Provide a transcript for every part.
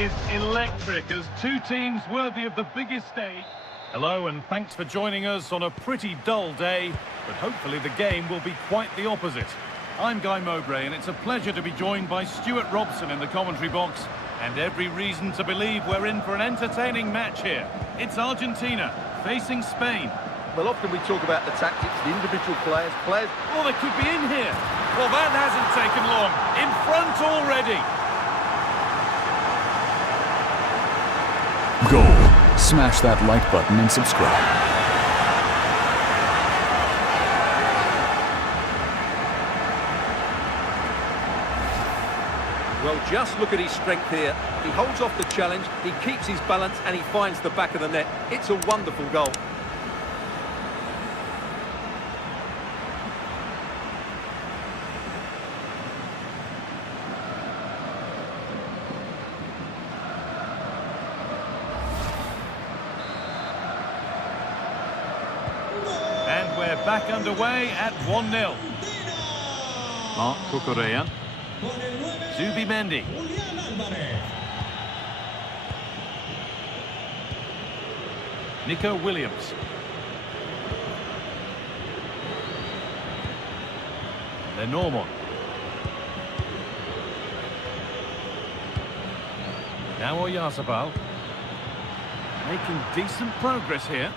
is electric as two teams worthy of the biggest stage. Hello and thanks for joining us on a pretty dull day, but hopefully the game will be quite the opposite. I'm Guy Mowbray and it's a pleasure to be joined by Stuart Robson in the commentary box, and every reason to believe we're in for an entertaining match here. It's Argentina facing Spain. Well, often we talk about the tactics, the individual players. Oh, they could be in here. Well, that hasn't taken long. In front already. Goal. Smash that like button and subscribe. Well, just look at his strength here. He holds off the challenge, he keeps his balance, and he finds the back of the net. It's a wonderful goal. And we're back underway at 1-0. Marco Correa. Zubimendi. Nico Williams. Lenormand. Now Oyarzabal. Making decent progress here.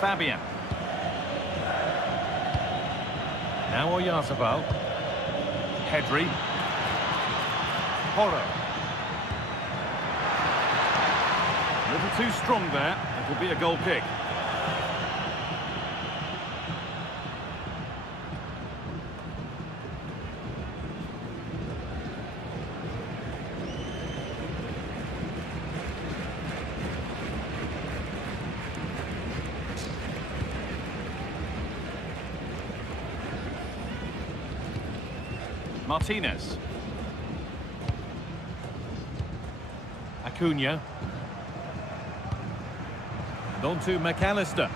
Fabian. Now Oyarzabal. Pedri. Porro. A little too strong there. It will be a goal kick. Martinez. Acuna. And on to McAllister.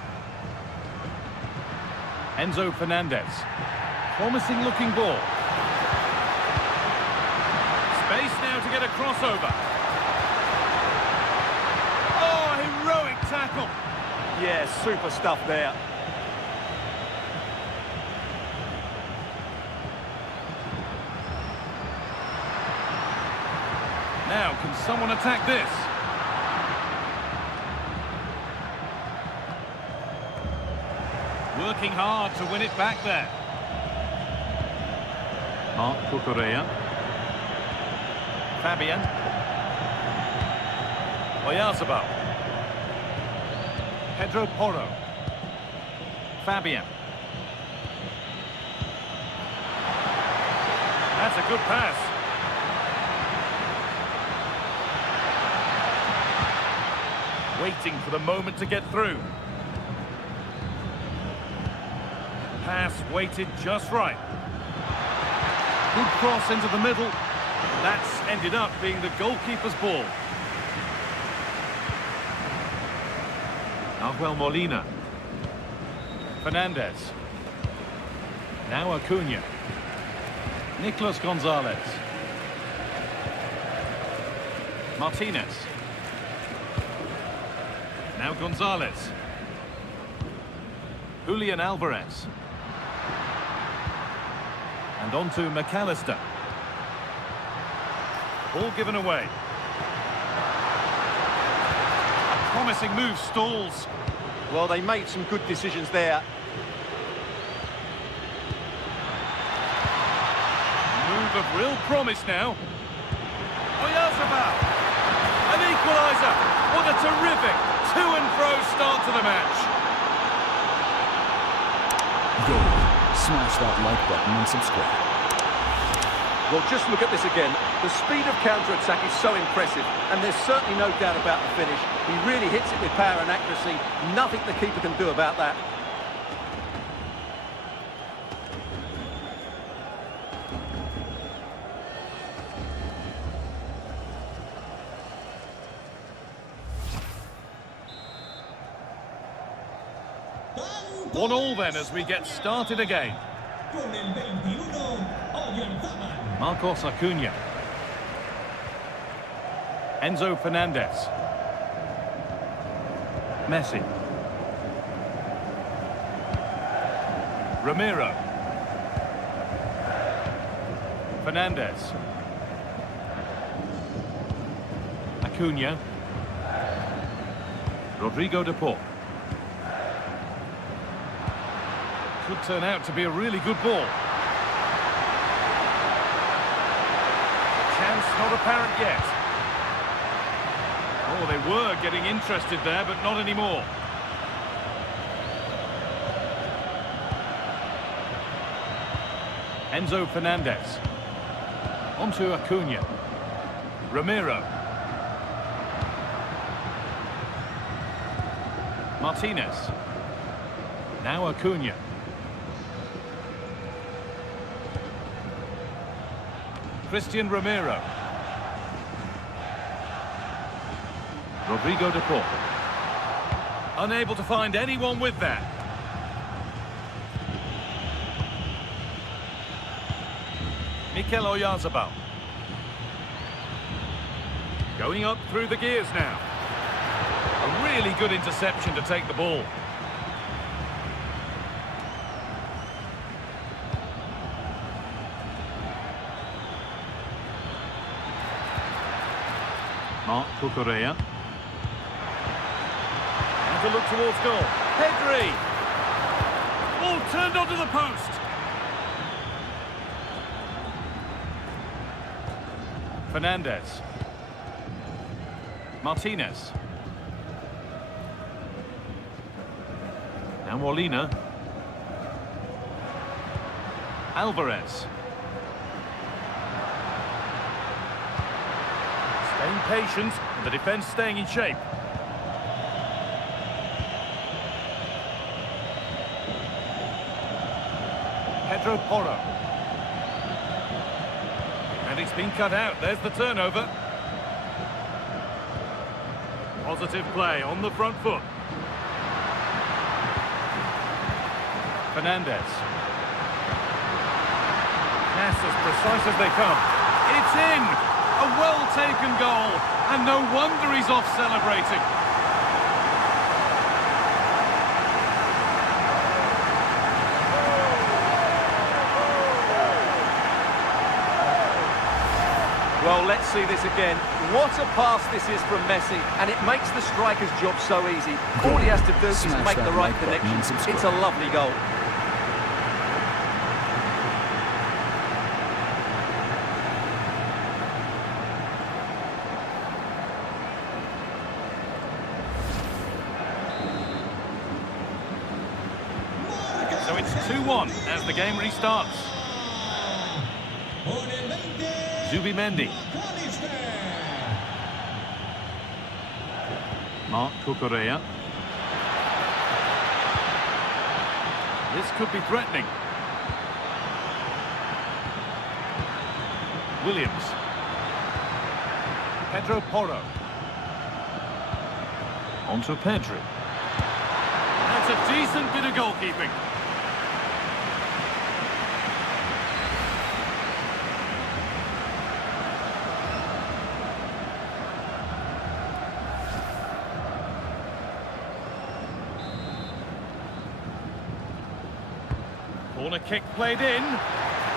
Enzo Fernandez. Promising looking ball. Space now to get a crossover. Oh, heroic tackle. Yeah, super stuff there. Now, can someone attack this? Working hard to win it back there. Marco Correa. Fabian. Oyarzabal. Pedro Porro. Fabian. That's a good pass. Waiting for the moment to get through. Pass weighted just right. Good cross into the middle. That's ended up being the goalkeeper's ball. Nahuel Molina. Fernandez. Now Acuna. Nicolas Gonzalez. Martinez. Now Gonzalez. Julian Alvarez. And on to McAllister. Ball given away. A promising move stalls. Well, they made some good decisions there. Move of real promise now. Oyarzabal. An equaliser. What a terrific to-and-fro start to the match. Goal. Smash that like button and subscribe. Well, just look at this again. The speed of counter-attack is so impressive, and there's certainly no doubt about the finish. He really hits it with power and accuracy. Nothing the keeper can do about that. 1-1 then as we get started again. Marcos Acuna. Enzo Fernandez. Messi. Ramiro. Fernandez. Acuna. Rodrigo de Paul. Could turn out to be a really good ball. Chance not apparent yet. Oh, they were getting interested there, but not anymore. Enzo Fernandez. Onto Acuna. Ramiro. Martinez. Now Acuna. Christian Ramiro. Rodrigo de Paul. Unable to find anyone with that. Mikel Oyarzabal. Going up through the gears now. A really good interception to take the ball. Marc Cucurella. And to look towards goal. Pedri! Ball turned onto the post. Fernandez. Martinez. Now Molina. Alvarez. Staying patient, and the defence staying in shape. Pedro Porro. And it's been cut out. There's the turnover. Positive play on the front foot. Fernandez. Pass as precise as they come. It's in! A well-taken goal, and no wonder he's off celebrating. Well, let's see this again. What a pass this is from Messi, and it makes the striker's job so easy. All he has to do is make the right connection. It's a lovely goal. So it's 2-1 as the game restarts. Zubimendi. Marc Cucurella. This could be threatening. Williams. Pedro Porro. Onto Pedri. That's a decent bit of goalkeeping. Corner kick played in.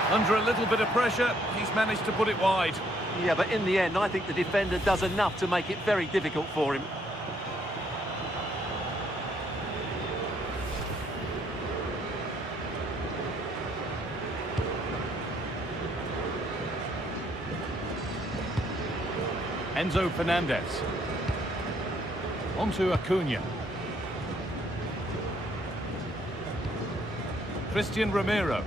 Under a little bit of pressure, he's managed to put it wide. Yeah, but in the end, I think the defender does enough to make it very difficult for him. Enzo Fernandez. Onto Acuna. Christian Ramiro.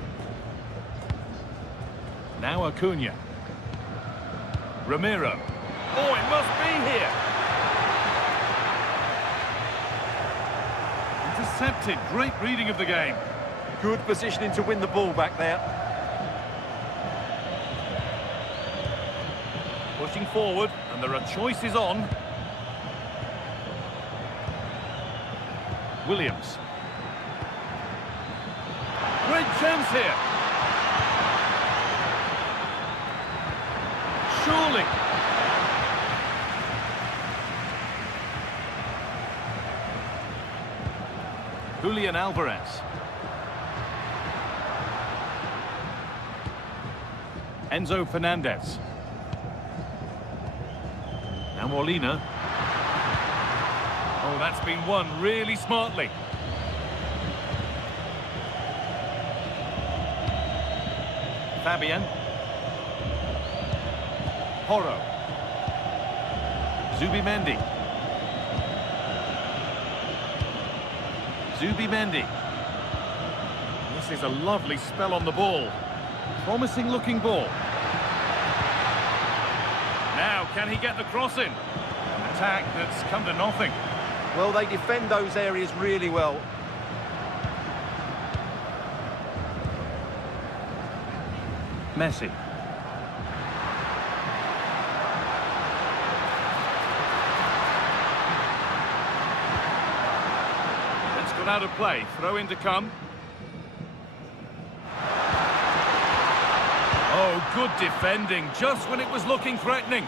Now Acuna. Ramiro. Oh, it must be here. Intercepted. Great reading of the game. Good positioning to win the ball back there. Pushing forward, and there are choices on. Williams. Great chance here. Surely. Julian Alvarez. Enzo Fernandez. Now Molina. Oh, that's been won really smartly. Fabian. Porro. Zubimendi. Zubimendi. This is a lovely spell on the ball. Promising looking ball. Now, can he get the cross in? An attack that's come to nothing. Well, they defend those areas really well. Messi. It's got out of play. Throw in to come. Oh, good defending, just when it was looking threatening.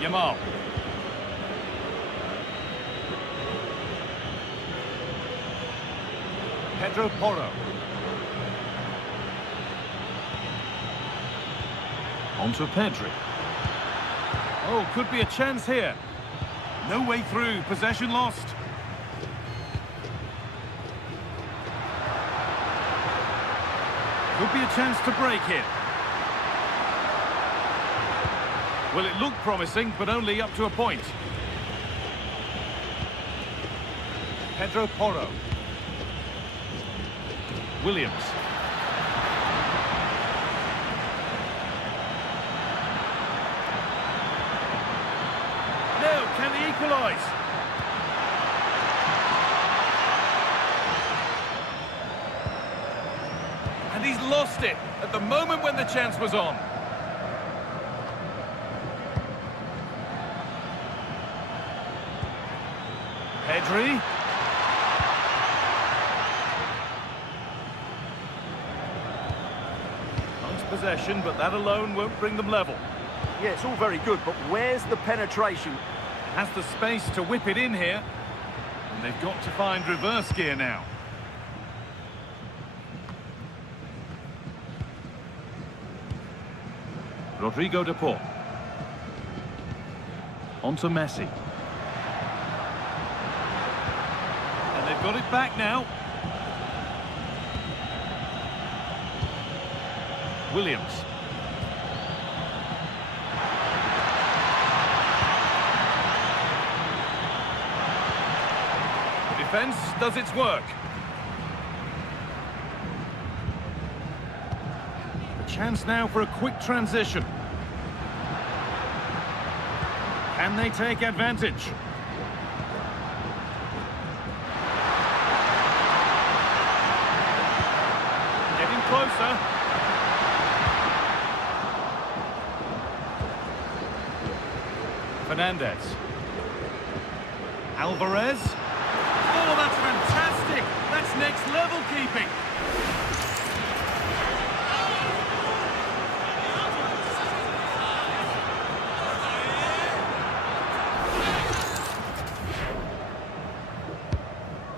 Yamal. Pedro Porro. Onto Pedri. Oh, could be a chance here. No way through, possession lost. Could be a chance to break it. Well, it looked promising, but only up to a point. Pedro Porro. Williams. Now, can he equalise? And he's lost it at the moment when the chance was on. Pedri. Nice possession, but that alone won't bring them level. Yeah, it's all very good, but where's the penetration? Has the space to whip it in here. And they've got to find reverse gear now. Rodrigo de Paul. Onto Messi. And they've got it back now. Williams. The defence does its work. A chance now for a quick transition. Can they take advantage? Getting closer. Fernandez. Alvarez. Oh, that's fantastic! That's next level keeping.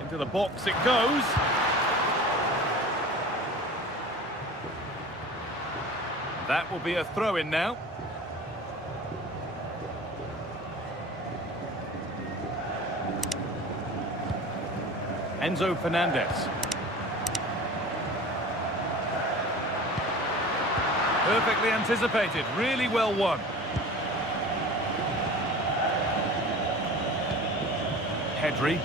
Into the box it goes. That will be a throw-in now. Enzo Fernandez. Perfectly anticipated, really well won. Pedri.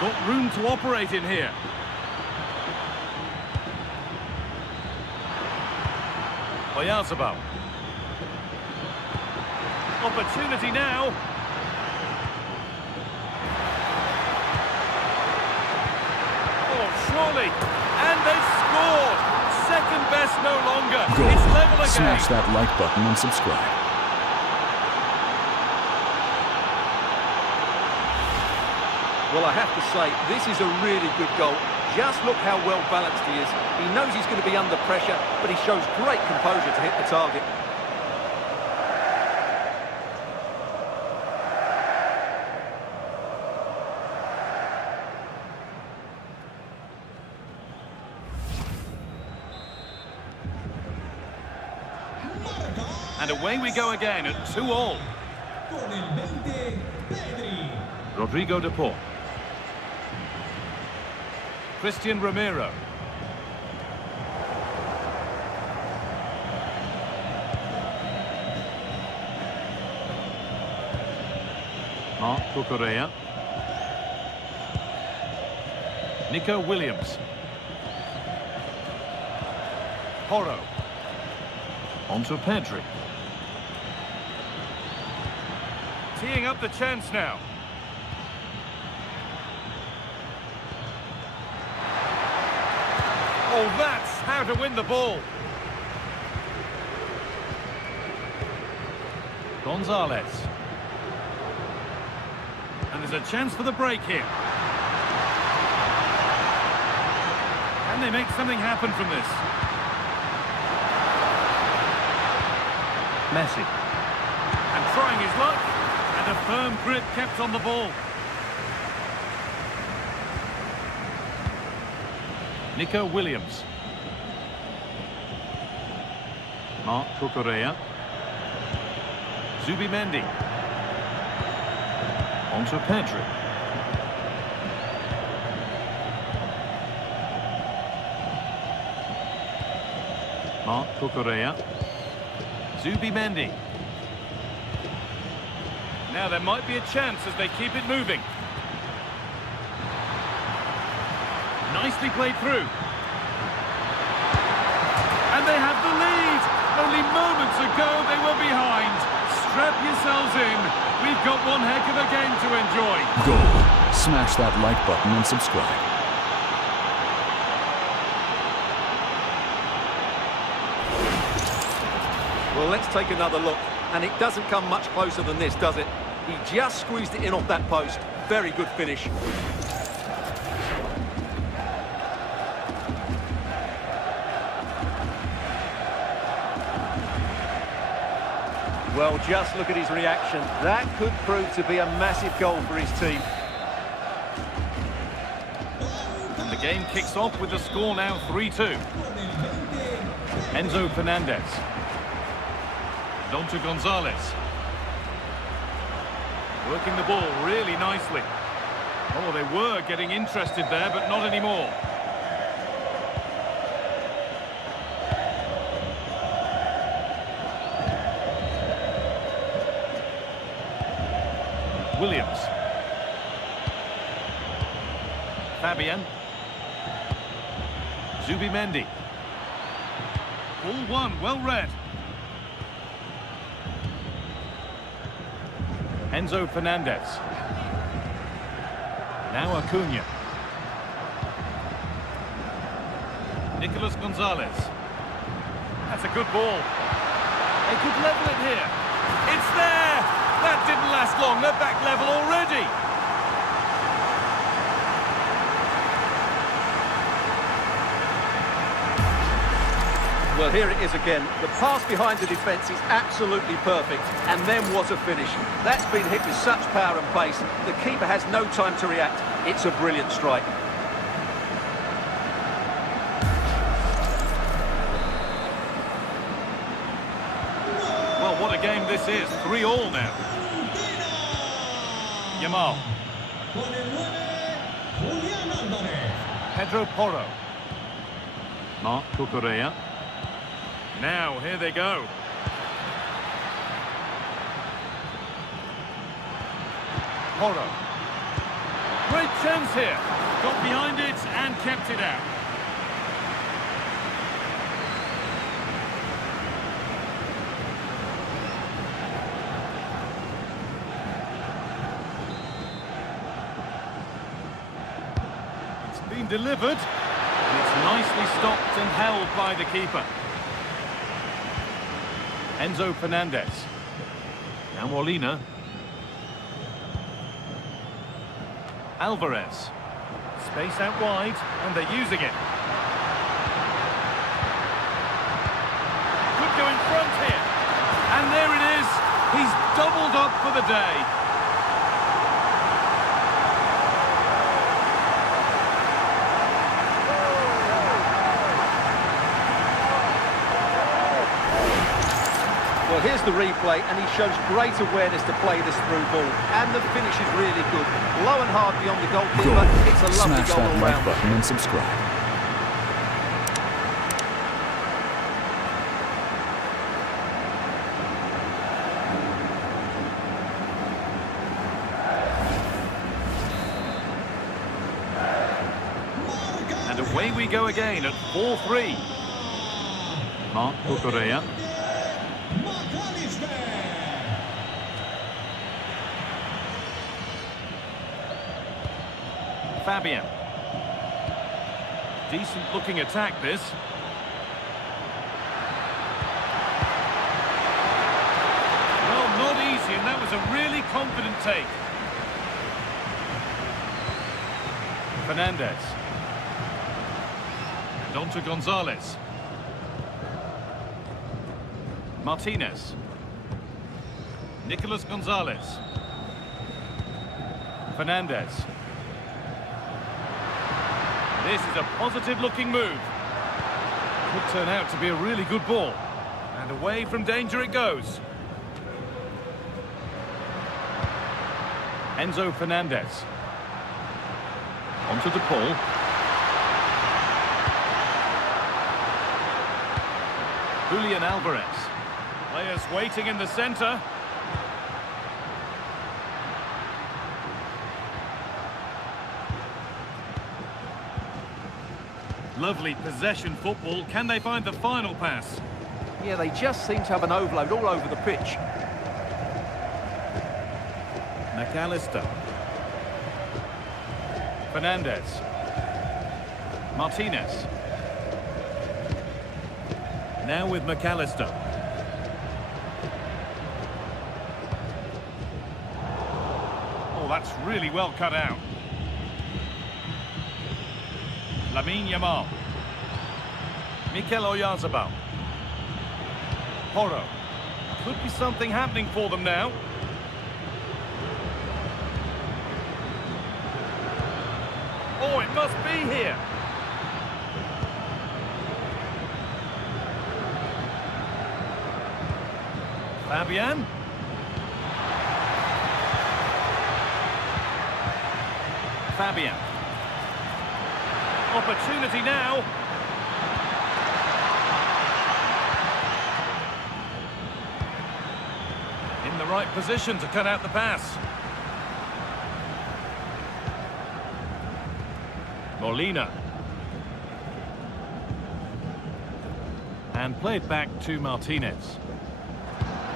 Got room to operate in here. Oyarzabal. Opportunity now. Surely, and they've scored. Second best no longer. Goal. It's level again. Smash that like button and subscribe. Well, I have to say, this is a really good goal. Just look how well balanced he is. He knows he's going to be under pressure, but he shows great composure to hit the target. And away we go again at 2-all. Rodrigo de Paul. Christian Romero. Marc Cucurella. Nico Williams. Porro. On to Pedri. Teeing up the chance now. Oh, that's how to win the ball. Gonzalez. And there's a chance for the break here. Can they make something happen from this? Messi. And trying his luck. And a firm grip kept on the ball. Nico Williams. Marc Cucurella. Zubimendi. On to Pedri. Marc Cucurella. Zubimendi. Now there might be a chance as they keep it moving. Nicely played through. And they have the lead. Only moments ago they were behind. Strap yourselves in. We've got one heck of a game to enjoy. Goal. Smash that like button and subscribe. Well, let's take another look. And it doesn't come much closer than this, does it? He just squeezed it in off that post. Very good finish. Well, just look at his reaction. That could prove to be a massive goal for his team. And the game kicks off with the score now 3-2. Enzo Fernandez. On to Gonzalez. Working the ball really nicely. Oh, they were getting interested there, but not anymore. Williams. Fabian. Zubimendi. Ball one, well read. Enzo Fernandez. Now Acuna. Nicolas Gonzalez. That's a good ball. They could level it here. It's there! That didn't last long. They're back level already. Well, here it is again. The pass behind the defence is absolutely perfect. And then what a finish. That's been hit with such power and pace. The keeper has no time to react. It's a brilliant strike. Well, what a game this is. 3-all now. Yamal. Pedro Porro. Marc Cucurella. Now, here they go. Porro. Great chance here. Got behind it and kept it out. It's been delivered. And it's nicely stopped and held by the keeper. Enzo Fernandez. Now Molina. Alvarez. Space out wide, and they're using it. Could go in front here. And there it is. He's doubled up for the day. Well, here's the replay, and he shows great awareness to play this through ball. And the finish is really good. Low and hard beyond the goalkeeper. Good. It's a lovely Smash goal that all like round. button and subscribe. And away we go again at 4-3. Marc Cucurella. Fabian. Decent looking attack this. Well, not easy, and that was a really confident take. Fernandez. And on to Gonzalez. Martinez. Nicolas Gonzalez. Fernandez. This is a positive-looking move. Could turn out to be a really good ball. And away from danger it goes. Enzo Fernandez. On to DePaul. Julian Alvarez. Players waiting in the centre. Lovely possession football. Can they find the final pass? Yeah, they just seem to have an overload all over the pitch. McAllister. Fernandez. Martinez. Now with McAllister. Oh, that's really well cut out. Lamine Yamal. Mikel Oyarzabal. Porro. Could be something happening for them now. Oh, it must be here. Fabian. Fabian. Opportunity now. In the right position to cut out the pass. Molina. And played back to Martinez.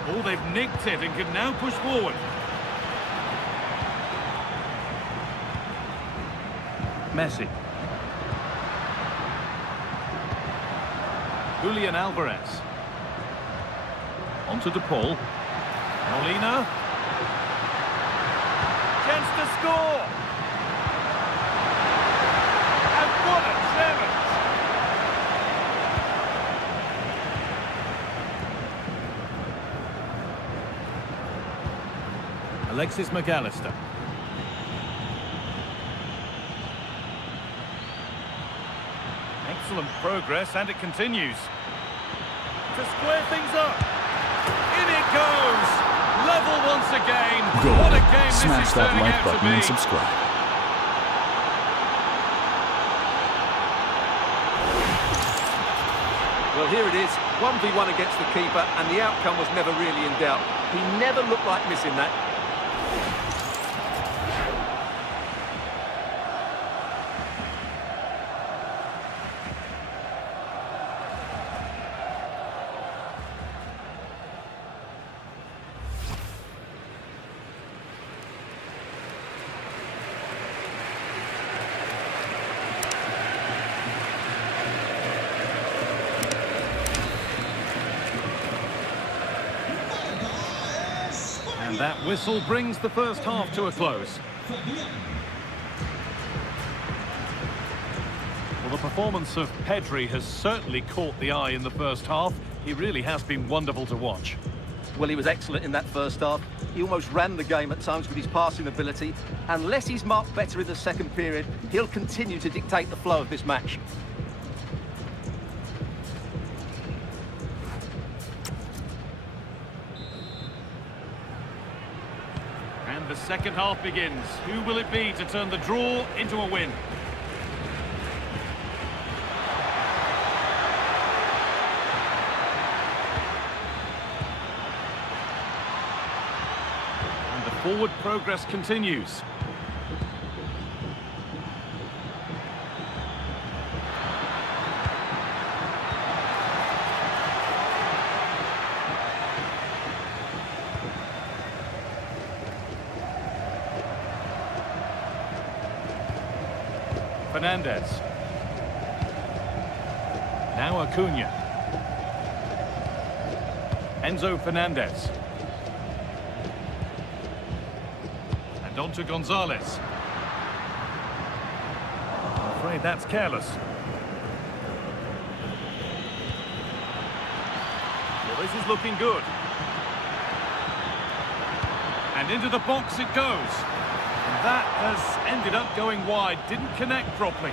Oh, they've nicked it and can now push forward. Messi. Julian Alvarez. On to DePaul. Molina. Chance to score. And what a challenge. Alexis McAllister. Excellent progress, and it continues. To square things up. In it goes. Level once again. Good. What a game Smash this is that turning like out to button be. and subscribe. Well, here it is, 1v1 against the keeper, and the outcome was never really in doubt. He never looked like missing that. And that whistle brings the first half to a close. The performance of Pedri has certainly caught the eye in the first half. He really has been wonderful to watch. Well, he was excellent in that first half. He almost ran the game at times with his passing ability. Unless he's marked better in the second period, he'll continue to dictate the flow of this match. And the second half begins. Who will it be to turn the draw into a win? Forward progress continues. Fernandez. Now Acuna. Enzo Fernandez. And on to Gonzalez. I'm afraid that's careless. Well, this is looking good. And into the box it goes. And that has ended up going wide. Didn't connect properly.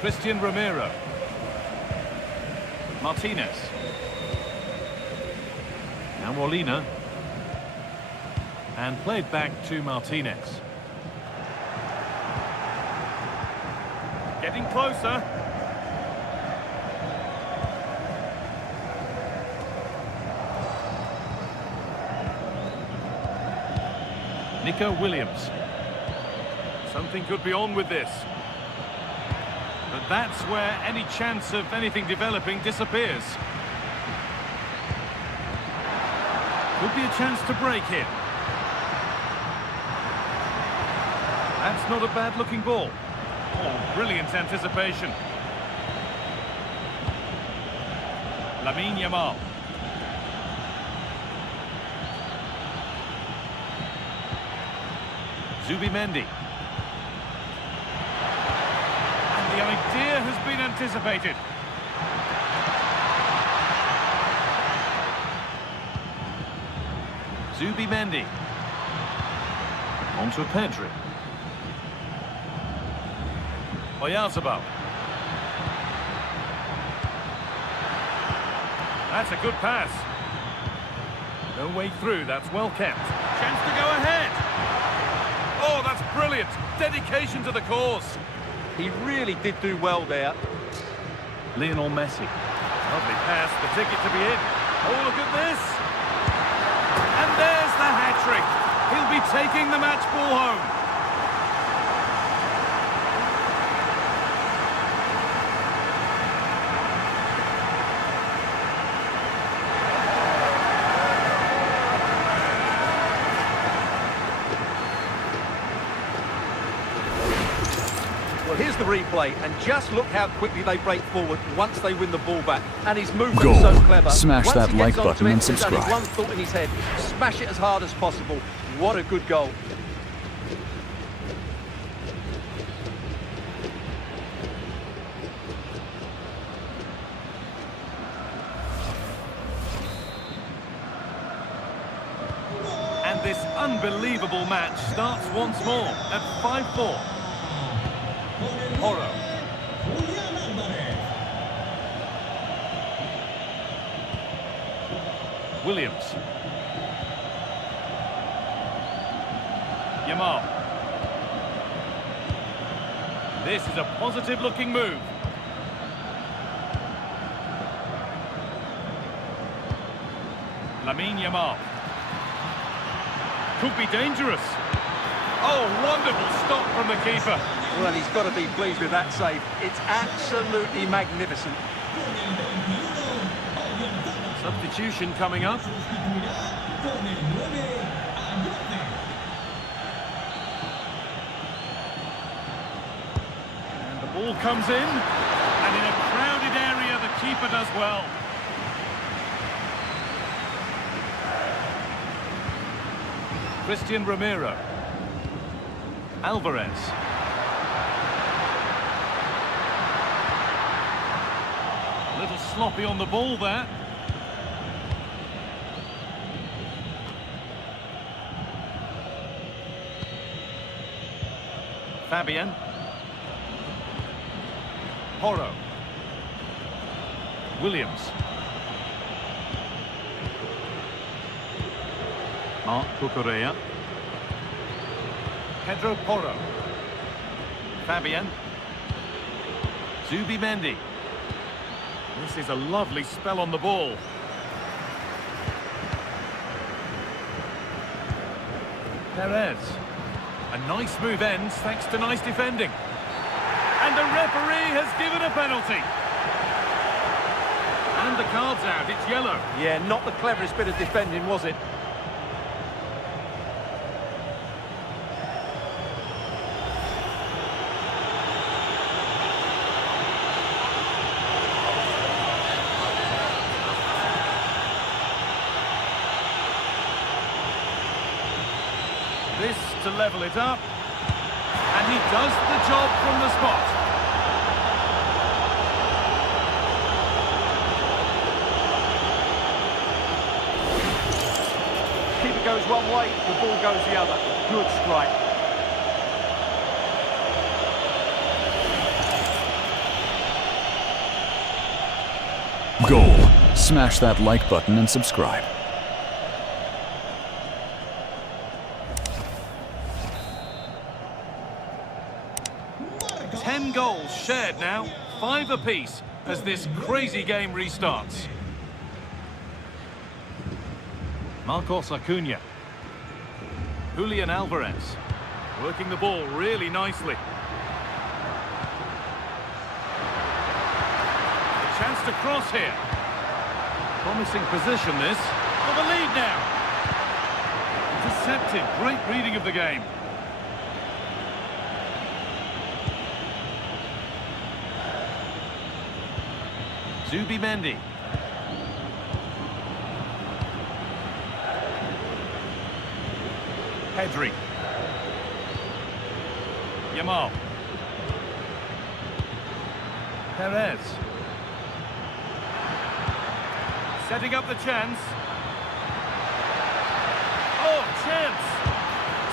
Christian Romero. Martinez. Now Molina. And played back to Martinez. Getting closer. Nico Williams. Something could be on with this. But that's where any chance of anything developing disappears. Could be a chance to break here. That's not a bad-looking ball. Oh, brilliant anticipation. Lamine Yamal. Zubimendi. The idea has been anticipated. Zubimendi. On to Pedri. Oyarzabal. That's a good pass. No way through, that's well kept. Chance to go ahead. Oh, that's brilliant. Dedication to the cause. He really did do well there. Lionel Messi. Lovely pass, the ticket to be in. Oh, look at this. And there's the hat-trick. He'll be taking the match ball home. Well, here's the replay, and just look how quickly they break forward once they win the ball back. And his movement is so clever. Smash once that he like gets onto button it, and there's only subscribe. one thought in his head: smash it as hard as possible. What a good goal. And this unbelievable match starts once more at 5-4. Horo. Williams. Yamal. This is a positive-looking move. Lamine Yamal. Could be dangerous. Oh, wonderful stop from the keeper. Well, he's got to be pleased with that save. It's absolutely magnificent. Substitution coming up. And the ball comes in. And in a crowded area, the Keeper does well. Christian Romero. Alvarez. A little sloppy on the ball there. Fabian. Porro. Williams. Marc Cucurella. Pedro Porro. Fabian. Zubimendi. This is a lovely spell on the ball. Perez. A nice move ends thanks to nice defending. And the referee has given a penalty. And the card's out, it's yellow. Yeah, not the cleverest bit of defending, was it? This to level it up. And he does the job from the spot. Keeper goes one way, the ball goes the other. Good strike. Goal. Smash that like button and subscribe. Goals shared now, 5 apiece as this crazy game restarts. Marcos Acuna. Julian Alvarez. Working the ball really nicely. A chance to cross here. Promising position this. For the lead now. Intercepted. Great reading of the game. Zubimendi. Pedri. Yamal. Perez. Setting up the chance. Oh, chance!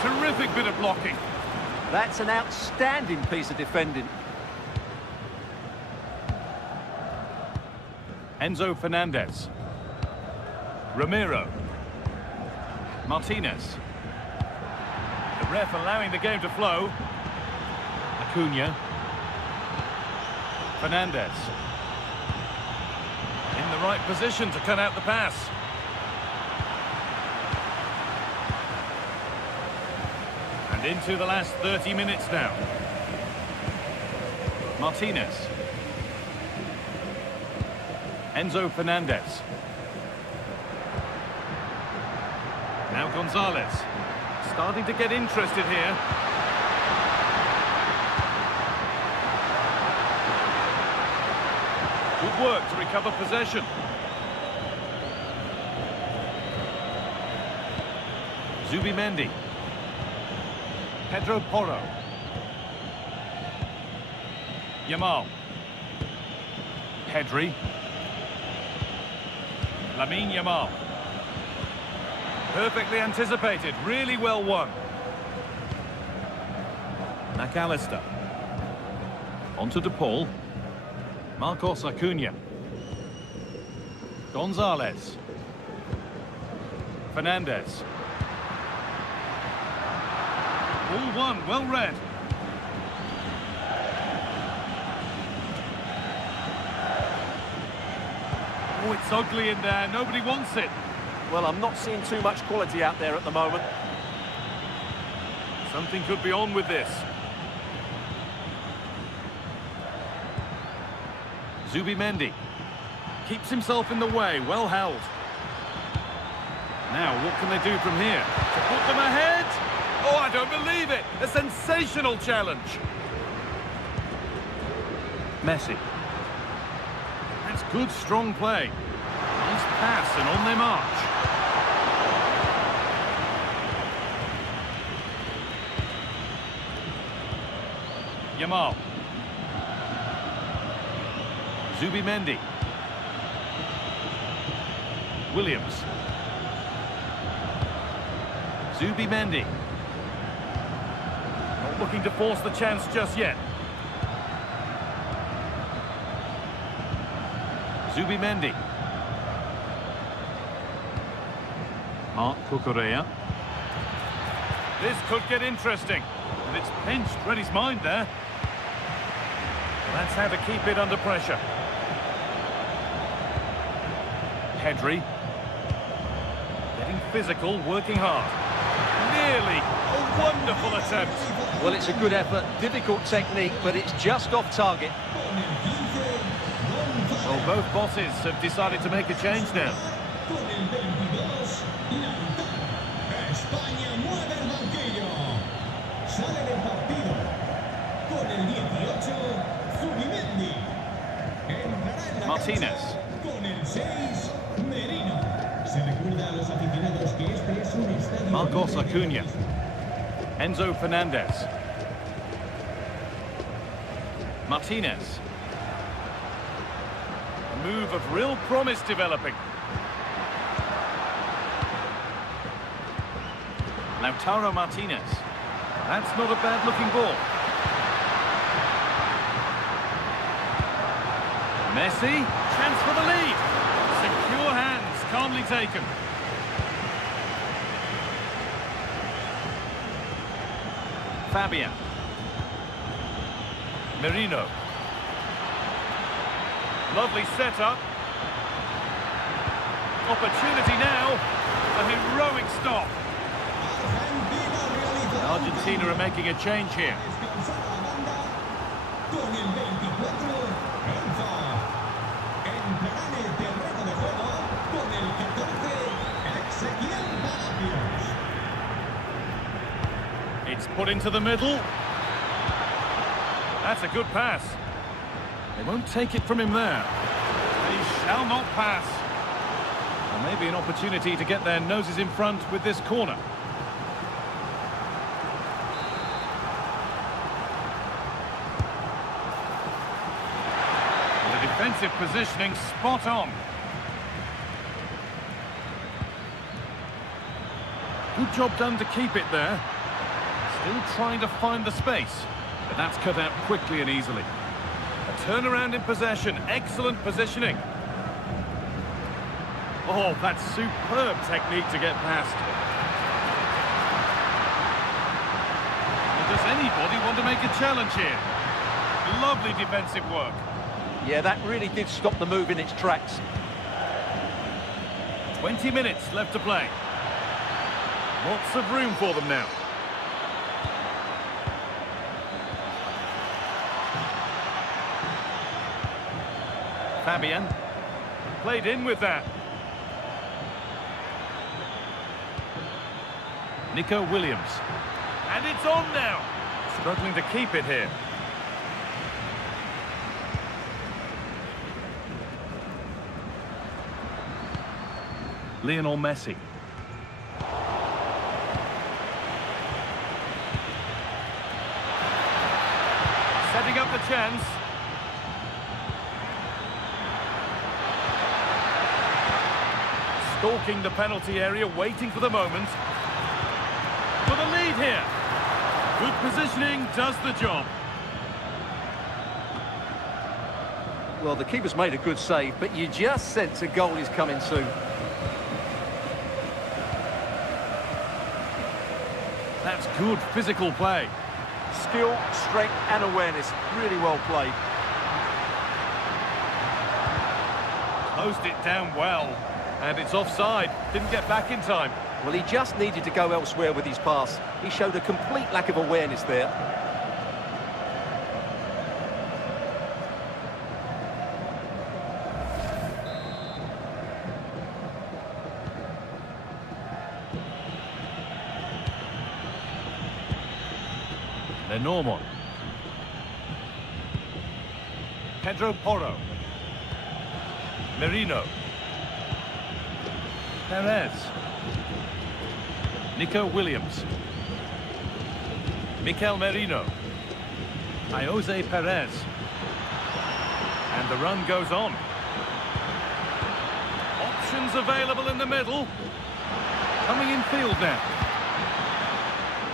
Terrific bit of blocking. That's an outstanding piece of defending. Enzo Fernandez. Romero. Martinez. The ref allowing the game to flow. Acuna. Fernandez. In the right position to cut out the pass. And into the last 30 minutes now. Martinez. Enzo Fernandez. Now Gonzalez. Starting to get interested here. Good work to recover possession. Zubimendi. Pedro Porro. Yamal. Pedri. Lamine Yamal. Perfectly anticipated, really well won. McAllister. On to DePaul. Marcos Acuna. Gonzalez. Fernandez. All one, well read. Oh, it's ugly in there, nobody wants it. Well, I'm not seeing too much quality out there at the moment. Something could be on with this. Zubimendi. Keeps himself in the way, well held. Now, what can they do from here? To put them ahead? Oh, I don't believe it! A sensational challenge. Messi. It's good strong play. Nice pass and on their march. Yamal. Zubimendi. Williams. Zubimendi. Not looking to force the chance just yet. Zubimendi. Marc Cucurella. This could get interesting. And it's pinched, read his mind there. That's how to keep it under pressure. Pedri. Getting physical, working hard. Nearly. A wonderful attempt. Well, it's a good effort, difficult technique, but it's just off target. Well, both bosses have decided to make a change now. Martinez. Marcos Acuna. Enzo Fernandez. Martinez. A move of real promise developing. Lautaro Martinez. That's not a bad-looking ball. Messi, chance for the lead. Secure hands, calmly taken. Fabian. Merino. Lovely setup. Opportunity now. A heroic stop. Argentina are making a change here. It's put into the middle. That's a good pass. They won't take it from him there. They shall not pass. Well, maybe an opportunity to get their noses in front with this corner. The defensive positioning spot on. Good job done to keep it there. Still trying to find the space, but that's cut out quickly and easily. A turnaround in possession, excellent positioning. Oh, that's superb technique to get past. Well, does anybody want to make a challenge here? Lovely defensive work. Yeah, that really did stop the move in its tracks. 20 minutes left to play. Lots of room for them now. Fabian. Played in with that. Nico Williams. And it's on now. Struggling to keep it here. Lionel Messi. Setting up the chance. Stalking the penalty area, waiting for the moment. For the lead here. Good positioning, does the job. Well, the keeper's made a good save, but you just sense a goal is coming soon. That's good physical play. Skill, strength and awareness. Really well played. Closed it down well. And it's offside. Didn't get back in time. Well, he just needed to go elsewhere with his pass. He showed a complete lack of awareness there. Lenormand. Pedro Porro. Merino. Perez. Nico Williams. Mikel Merino. Jose Perez. And the run goes on. Options available in the middle. Coming in field now.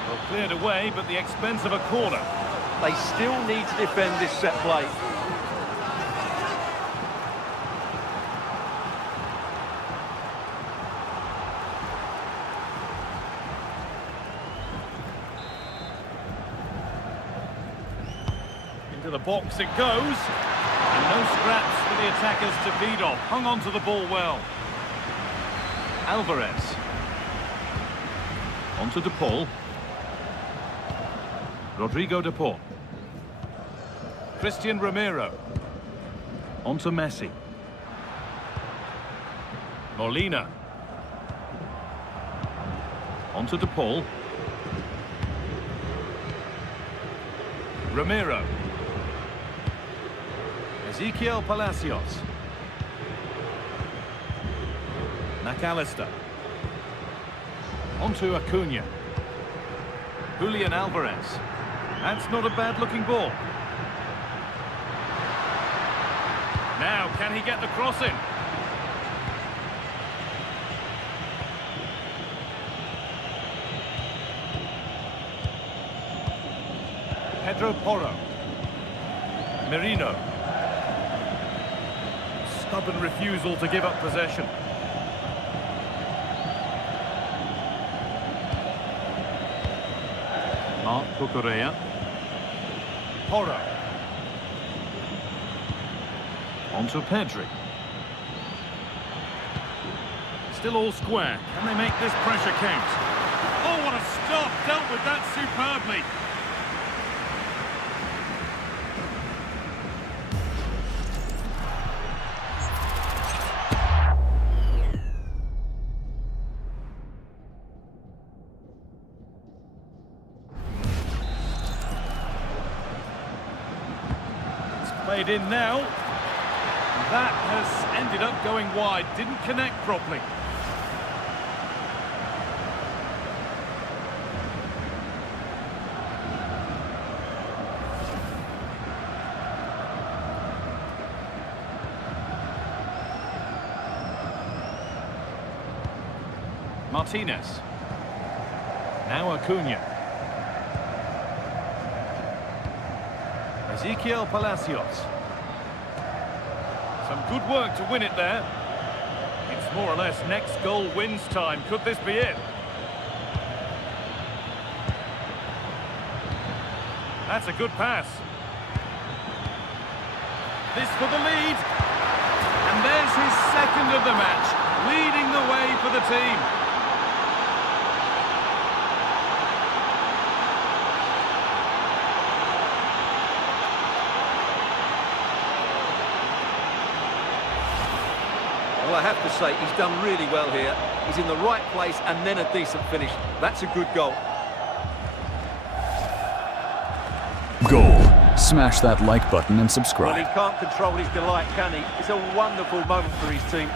Well, cleared away, but the expense of a corner. They still need to defend this set play. Into the box it goes. And no scraps for the attackers to feed off. Hung on to the ball well. Alvarez. On to De Paul. Rodrigo De Paul. Christian Romero. On to Messi. Molina. On to De Paul. Romero. Ezequiel Palacios. McAllister. On to Acuna. Julian Alvarez. That's not a bad-looking ball. Now, can he get the cross in? Pedro Porro. Merino. Stubborn refusal to give up possession. Marc Cucurella. Porro. On to Pedri. Still all square. Can they make this pressure count? Oh, what a stop! Dealt with that superbly. Played in now. That has ended up going wide. Didn't connect properly. Martinez. Now Acuna. Ezequiel Palacios. Some good work to win it there. It's more or less next goal wins time. Could this be it? That's a good pass. This for the lead. And there's his second of the match, leading the way for the team. Well, I have to say, he's done really well here. He's in the right place and then a decent finish. That's a good goal. Goal. Smash that like button and Well, subscribe. he can't control his delight, can he? It's a wonderful moment for his team.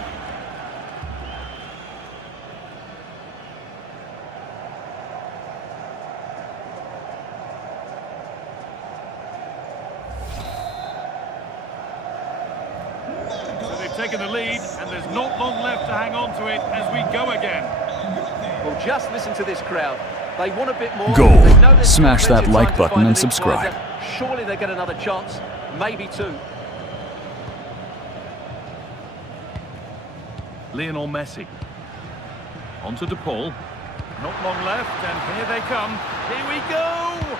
Taking the lead, and there's not long left to hang on to it as we go again. Well, just listen to this crowd. They want a bit more. Goal. They know there's Smash plenty that of like time to button find and an subscribe. equaliser. Surely they get another chance, maybe two. Lionel Messi. On to De Paul. Not long left, and here they come. Here we go!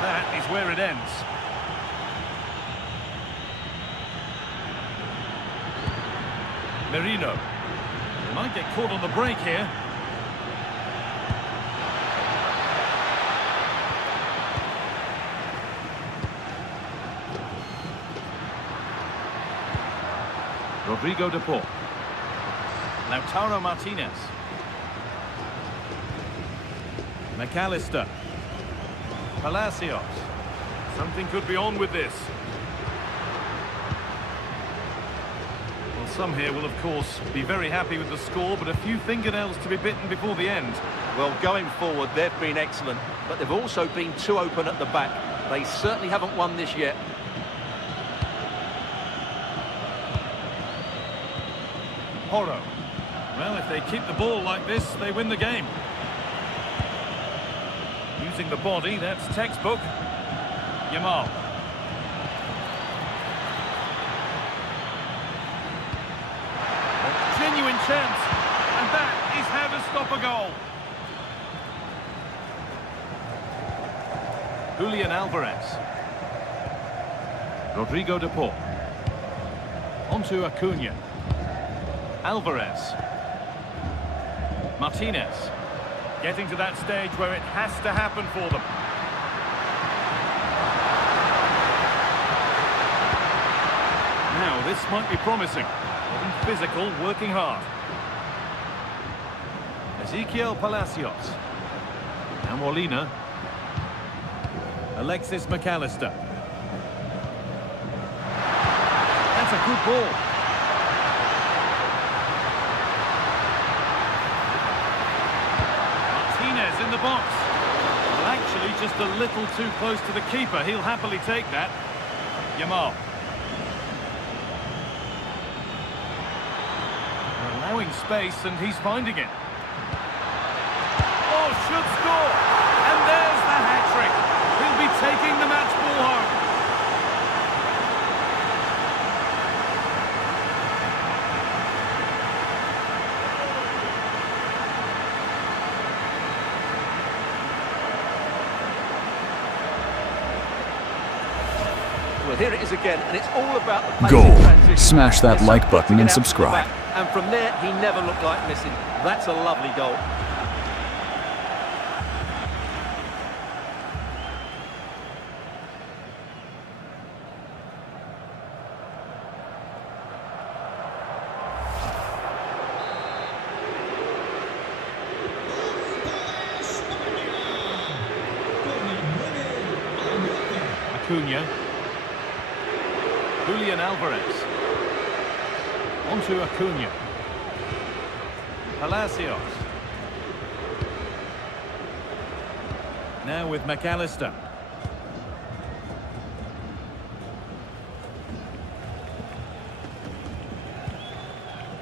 That is where it ends. Merino. They might get caught on the break here. Rodrigo De Paul. Lautaro Martinez. McAllister. Palacios. Something could be on with this. Some here will, of course, be very happy with the score, but a few fingernails to be bitten before the end. Well, going forward, they've been excellent, but they've also been too open at the back. They certainly haven't won this yet. Horo. Well, if they keep the ball like this, they win the game. Using the body, that's textbook. Yamal. Genuine chance, and that is how to stop a goal. Julian Alvarez. Rodrigo de Paul. Onto Acuna. Alvarez. Martinez. Getting to that stage where it has to happen for them. Now, this might be promising. Physical, working hard. Ezequiel Palacios. Now Molina. Alexis McAllister. That's a good ball. Martinez in the box. Well, actually, just a little too close to the keeper. He'll happily take that. Yamal. Allowing space, and he's finding it. Oh, should score! And there's the hat-trick. He'll be taking the match ball home. Well, here it is again, and it's all about the pace Goal. in transition. Smash that It's like so button quick and to get out to the subscribe. back, and from there, he never looked like missing. That's a lovely goal. Acuna. Julian Alvarez. Onto Acuna. Palacios. Now with McAllister.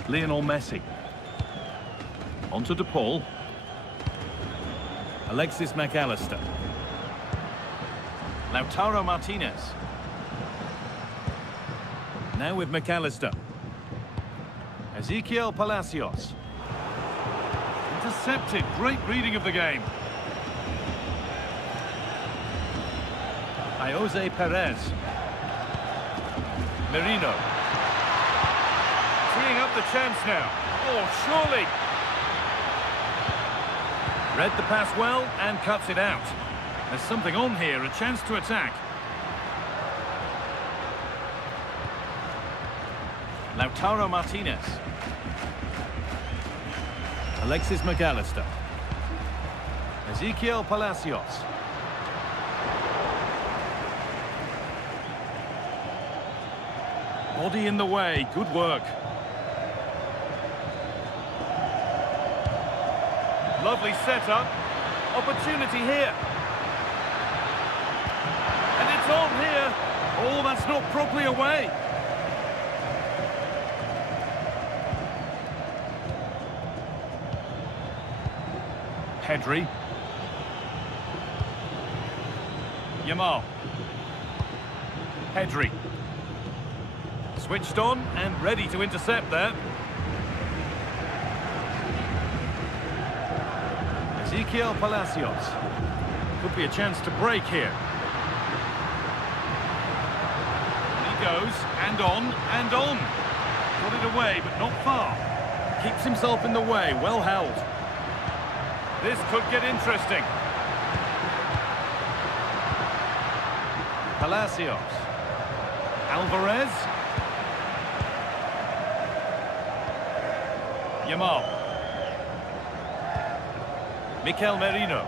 Lionel Messi. Onto De Paul. Alexis McAllister. Lautaro Martinez. Now with McAllister. Ezequiel Palacios. Intercepted. Great reading of the game. Jose Perez. Merino. Teeing up the chance now. Oh, surely. Read the pass well and cuts it out. There's something on here, a chance to attack. Lautaro Martinez. Alexis McAllister. Ezequiel Palacios. Body in the way, good work. Lovely setup. Opportunity here. And it's on here. Oh, that's not properly away. Pedri. Yamal. Pedri. Switched on and ready to intercept there. Ezequiel Palacios. Could be a chance to break here. And he goes, and on, and on. Got it away, but not far. Keeps himself in the way, well held. This could get interesting. Palacios. Alvarez. Yamal. Mikel Merino.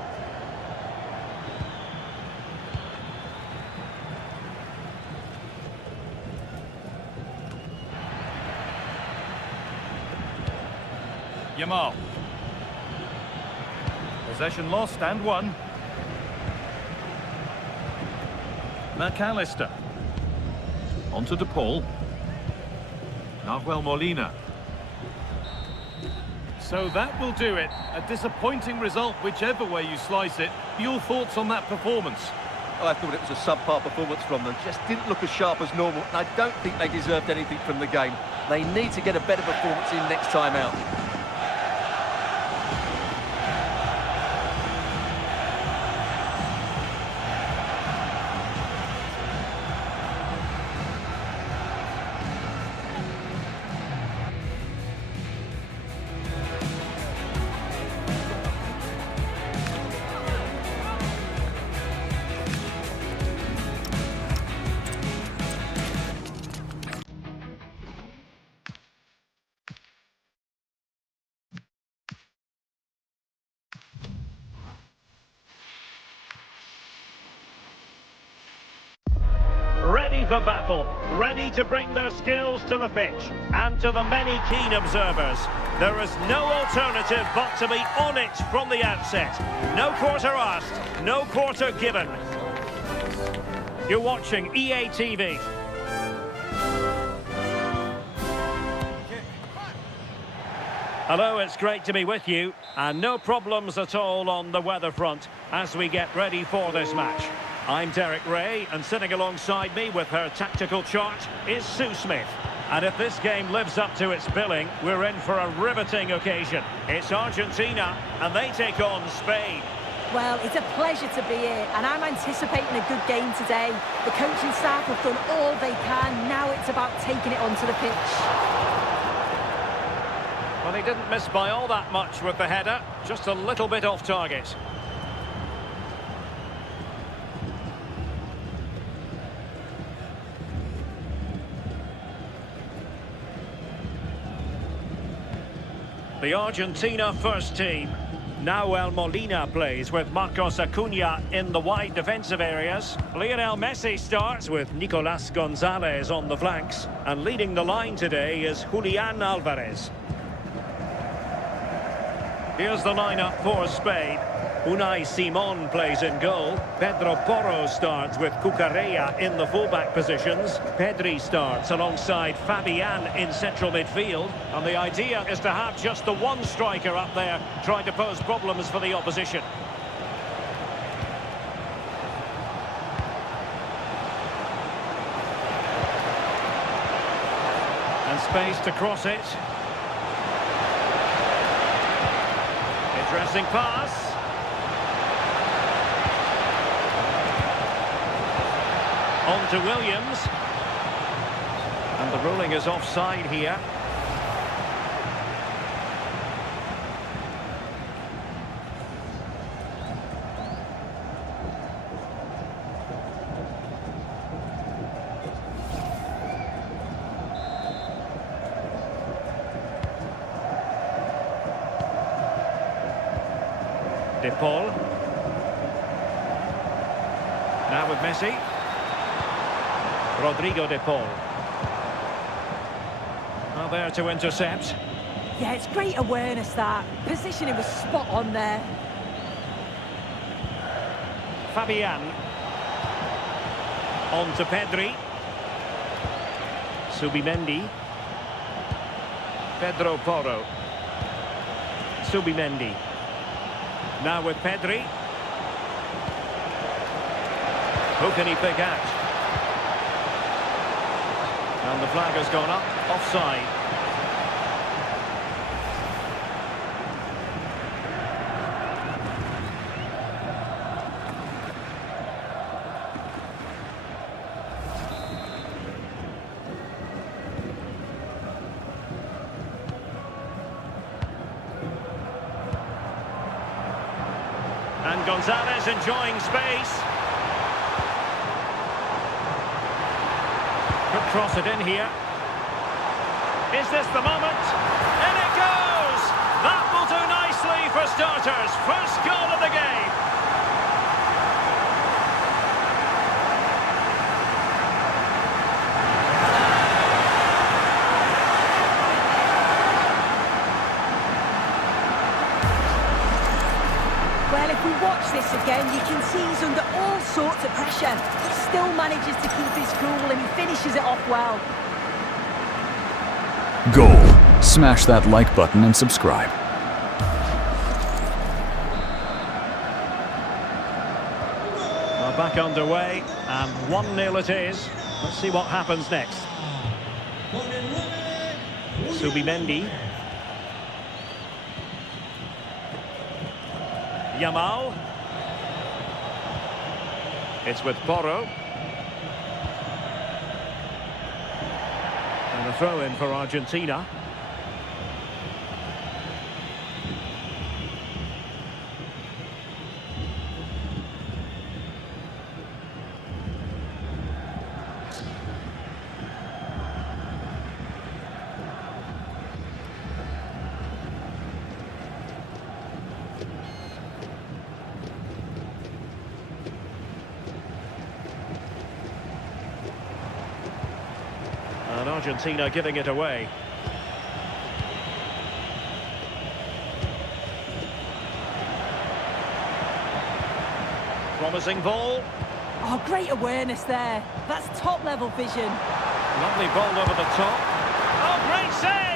Yamal. Possession lost and won. McAllister. On to DePaul. Nahuel Molina. So that will do it. A disappointing result, whichever way you slice it. Your thoughts on that performance? I thought it was a subpar performance from them. Just didn't look as sharp as normal. And I don't think they deserved anything from the game. They need to get a better performance in next time out. Ready for battle, ready to bring their skills to the pitch. And to the many keen observers, there is no alternative but to be on it from the outset. No quarter asked, no quarter given. You're watching EA TV. Hello, it's great to be with you. And no problems at all on the weather front as we get ready for this match. I'm Derek Ray, and sitting alongside me with her tactical chart is Sue Smith. And if this game lives up to its billing, we're in for a riveting occasion. It's Argentina, and they take on Spain. Well, it's a pleasure to be here, and I'm anticipating a good game today. The coaching staff have done all they can. Now it's about taking it onto the pitch. Well, he didn't miss by all that much with the header, just a little bit off target. The Argentina first team. Nahuel Molina plays with Marcos Acuna in the wide defensive areas. Lionel Messi starts with Nicolas Gonzalez on the flanks. And leading the line today is Julian Alvarez. Here's the lineup for Spain. Unai Simon plays in goal. Pedro Porro starts with Cucurella in the fullback positions. Pedri starts alongside Fabian in central midfield. And the idea is to have just the one striker up there trying to pose problems for the opposition. And space to cross it. Interesting pass. On to Williams. And the ruling is offside here. DePaul. Now with Messi. Rodrigo DePaul. Well, there to intercept. Yeah, it's great awareness, that. Positioning was spot on there. Fabian. On to Pedri. Subimendi. Pedro Porro. Subimendi. Now with Pedri. Who can he pick out? And the flag has gone up, offside. And Gonzalez enjoying space. Could cross it in here. Is this the moment? In it goes! That will do nicely for starters. First goal of the game. Well, if we watch this again, you can see he's under all sorts of pressure. He still manages to keep his cool and he finishes it off well. Goal. Smash that like button and subscribe. Well, back underway, and 1-0 it is. Let's see what happens next. Subimendi. Yamal. It's with Porro. And a throw-in for Argentina. And Argentina giving it away. Promising ball. Oh, great awareness there. That's top-level vision. Lovely ball over the top. Oh, great save!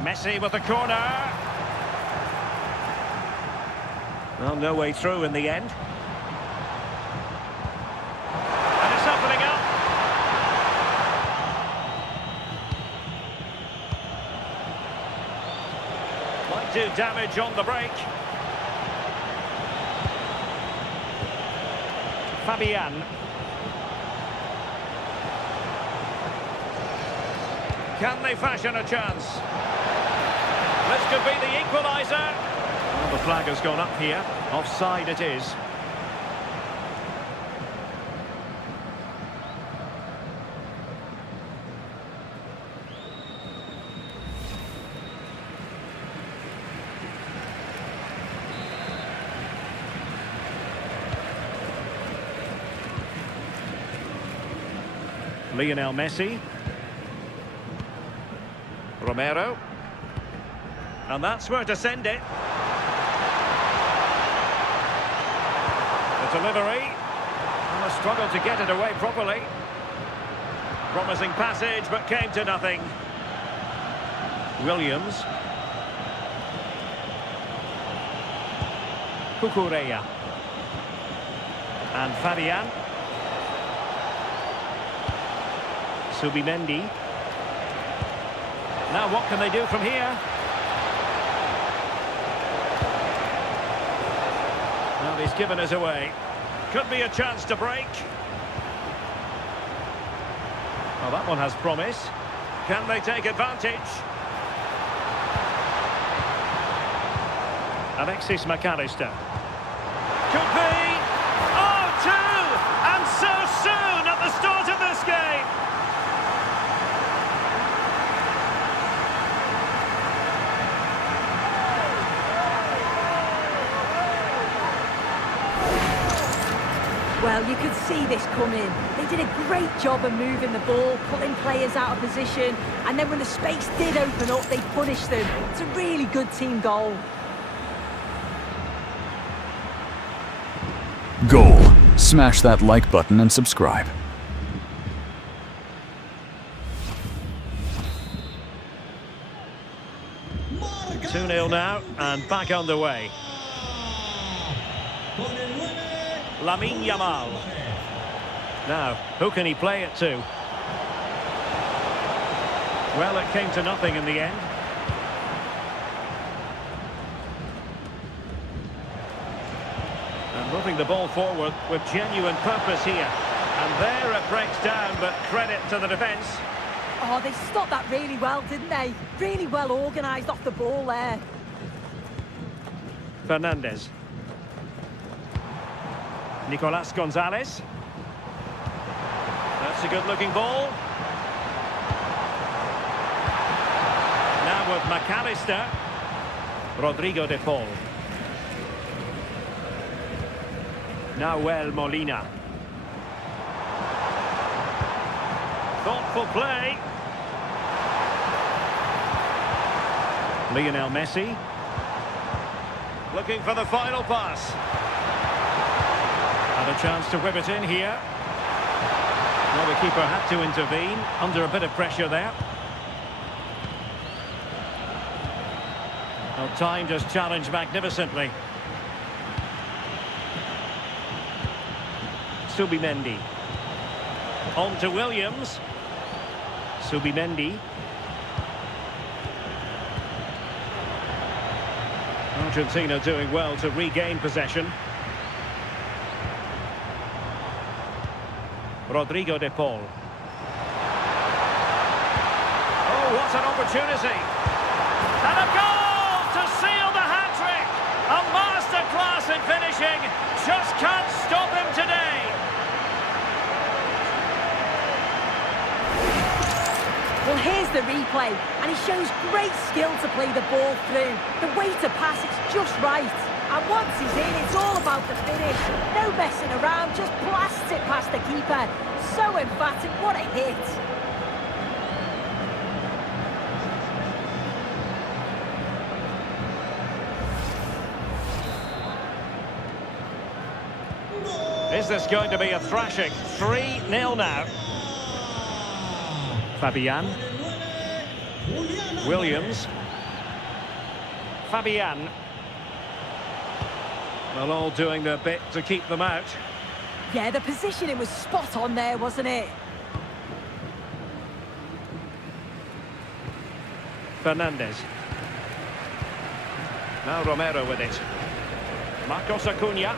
Messi with the corner. Well, no way through in the end. And it's opening up. Might do damage on the break. Fabian. Can they fashion a chance? This could be the equaliser. Well, the flag has gone up here. Offside it is. Lionel Messi. Romero. And that's where to send it. The delivery. And a struggle to get it away properly. Promising passage, but came to nothing. Williams. Cucurella. And Fabian. Subimendi. Now what can they do from here? Well, he's given us away. Could be a chance to break. Well, that one has promise. Can they take advantage? Alexis McAllister. Could be! Oh, two! And so soon at the start of this game! Well, you could see this coming. They did a great job of moving the ball, pulling players out of position, and then when the space did open up, they punished them. It's a really good team goal. Goal. Smash that like button and subscribe. Marca 2-0 now, and back underway. Lamine Yamal. Now, who can he play it to? Well, it came to nothing in the end. And moving the ball forward with genuine purpose here. And there it breaks down, but credit to the defence. Oh, they stopped that really well, didn't they? Really well organised off the ball there. Fernandez. Nicolas Gonzalez. That's a good-looking ball. McAllister. Rodrigo de Paul. Nahuel Molina. Thoughtful play. Lionel Messi. Looking for the final pass. And a chance to whip it in here. Well, the keeper had to intervene, under a bit of pressure there. Well, time just challenged magnificently. Subimendi. On to Williams. Subimendi. Argentina doing well to regain possession. Rodrigo de Paul. Oh, what an opportunity! And a goal to seal the hat-trick! A masterclass in finishing. Just can't stop him today. Well, here's the replay, and he shows great skill to play the ball through. The way to pass, it's just right. And once he's in, it's all about the finish. No messing around, just blasts it past the keeper. So emphatic, what a hit. Is this going to be a thrashing? 3-0 now. Fabian. Williams. Fabian. Well, all doing their bit to keep them out. Yeah, the positioning was spot on there, wasn't it? Fernandez. Now Romero with it. Marcos Acuna.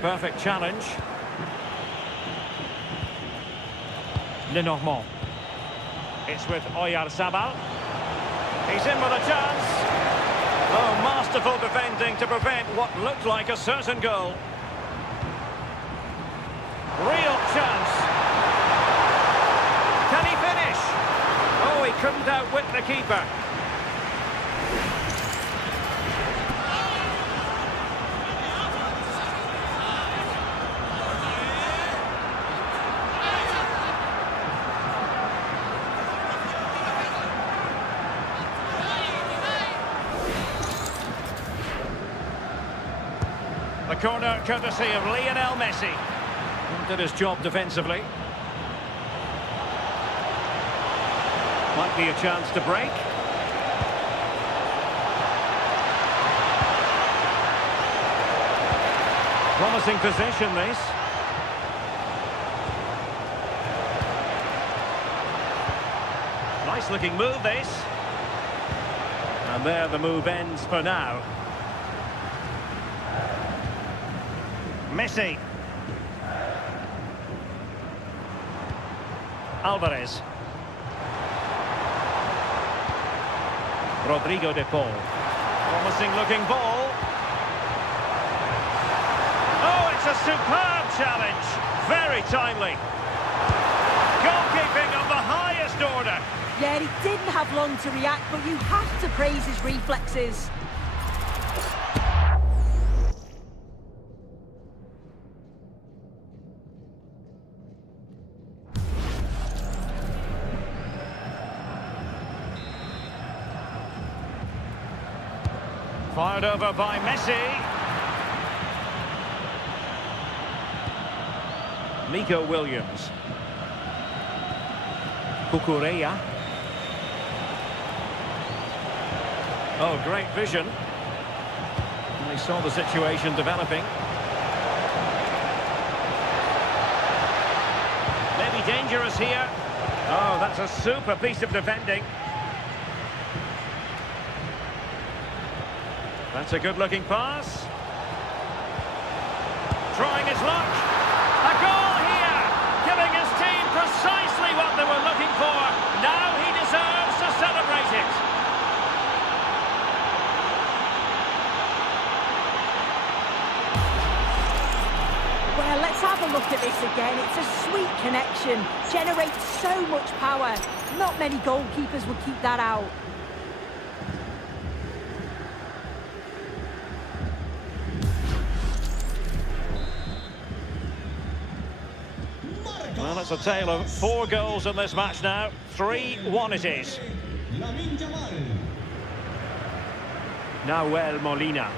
Perfect challenge. Lenormand. It's with Oyarzabal. He's in with a chance. Oh, masterful defending to prevent what looked like a certain goal. Real chance. Can he finish? Oh, he couldn't outwit the keeper. The corner courtesy of Lionel Messi. Did his job defensively. Might be a chance to break. Promising possession, this. Nice looking move, this. And there the move ends for now. Messi. Alvarez. Rodrigo de Paul. Promising looking ball. Oh, it's a superb challenge. Very timely. Goalkeeping of the highest order. Yeah, he didn't have long to react, but you have to praise his reflexes. Fired over by Messi. Nico Williams. Cucurella. Oh, great vision. And they saw the situation developing. Maybe dangerous here. Oh, that's a super piece of defending. That's a good-looking pass. Trying his luck. A goal here, giving his team precisely what they were looking for. Now he deserves to celebrate it. Well, let's have a look at this again. It's a sweet connection, generates so much power. Not many goalkeepers would keep that out. Well, it's a tale of 4 goals in this match now. 3-1 it is. Lamine Yamal. Nahuel Molina.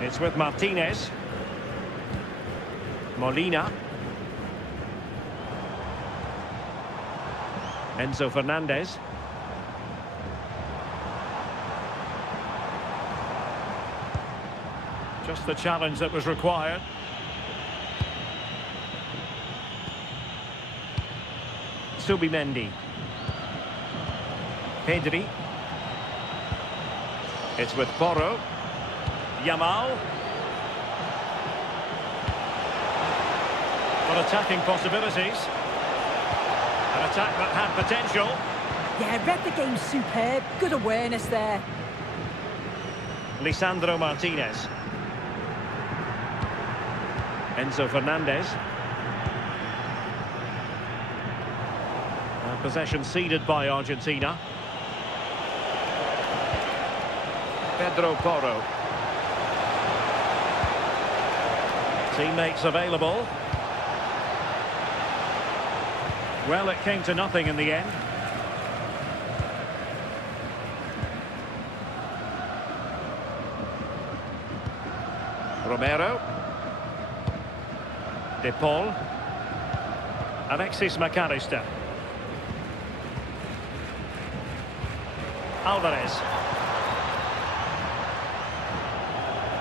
It's with Martinez. Molina. Enzo Fernandez. Just the challenge that was required. Subimendi. Pedri. It's with Porro. Yamal. Got attacking possibilities. An attack that had potential. Yeah, read the game superb. Good awareness there. Lisandro Martinez. Enzo Fernandez. Possession ceded by Argentina. Pedro Porro. Teammates available. Well, it came to nothing in the end. Romero. De Paul. Alexis McAllister. Alvarez.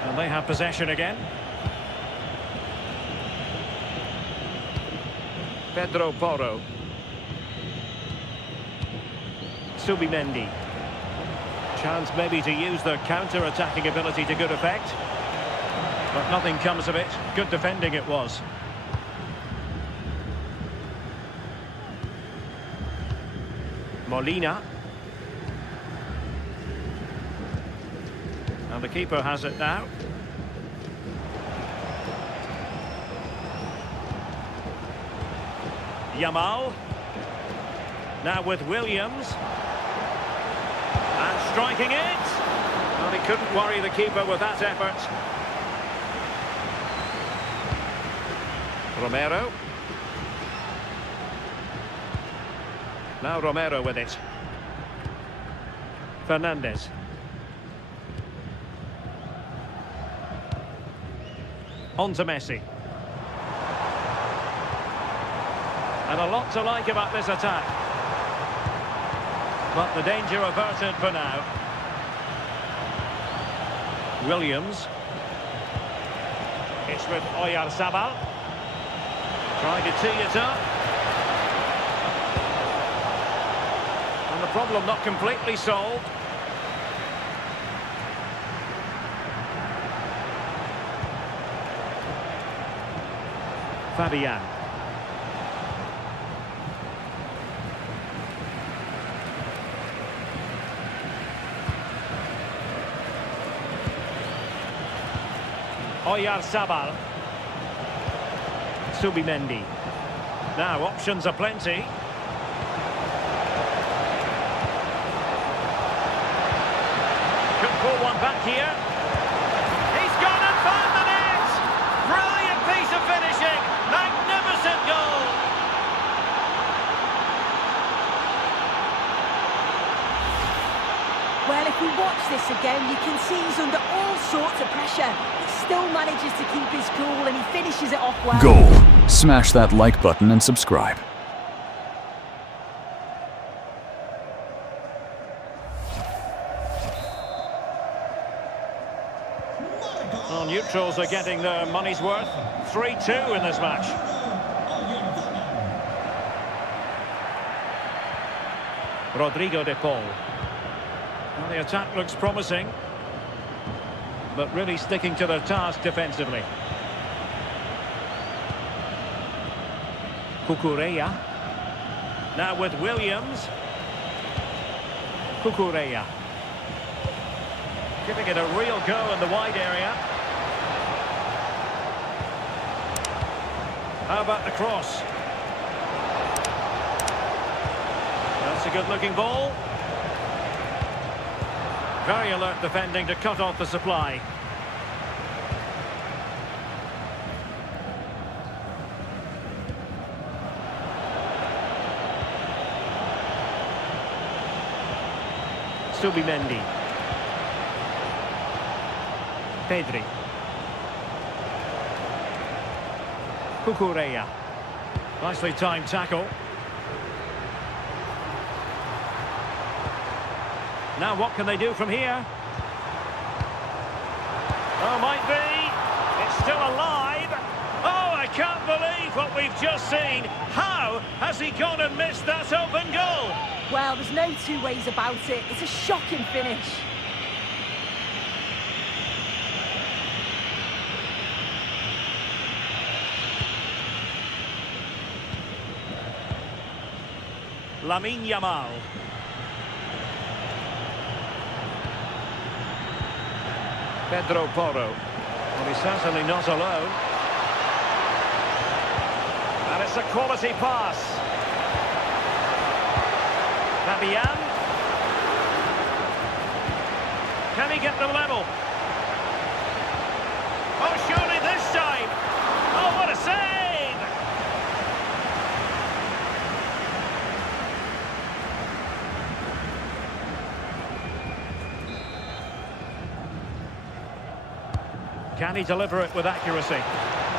And they have possession again. Pedro Porro. Subimendi. Chance maybe to use their counter-attacking ability to good effect. But nothing comes of it. Good defending it was. Molina. And the keeper has it now. Yamal. Now with Williams. And striking it. Well, he couldn't worry the keeper with that effort. Romero. Now Romero with it. Fernandez. On to Messi. And a lot to like about this attack. But the danger averted for now. Williams. It's with Oyarzabal. Trying to tee it up. And the problem not completely solved. Fabian. Oyarzabal. Subimendi. Now options are plenty. Could pull one back here. He's gone and found the net! Brilliant piece of finishing! Magnificent goal! Well, if we watch this again, you can see he's under all sorts of pressure. He still manages to keep his cool and he finishes it off well. Goal. Smash that like button and subscribe. Well, neutrals are getting their money's worth. 3-2 in this match. Rodrigo de Paul. Well, the attack looks promising, but really sticking to their task defensively. Cucurella. Now with Williams. Cucurella. Giving it a real go in the wide area. How about the cross? a good-looking ball. Very alert defending to cut off the supply. Subimendi. Pedri. Cucurella. Nicely timed tackle. Now what can they do from here? Oh, might be. It's still alive. Oh, I can't believe what we've just seen. How has he gone and missed that open goal? Well, there's no two ways about it. It's a shocking finish. Lamine Yamal. Pedro Porro. Well, he's certainly not alone. And it's a quality pass. Fabian. Can he get them level? Oh, surely this time. Oh, what a save! Can he deliver it with accuracy?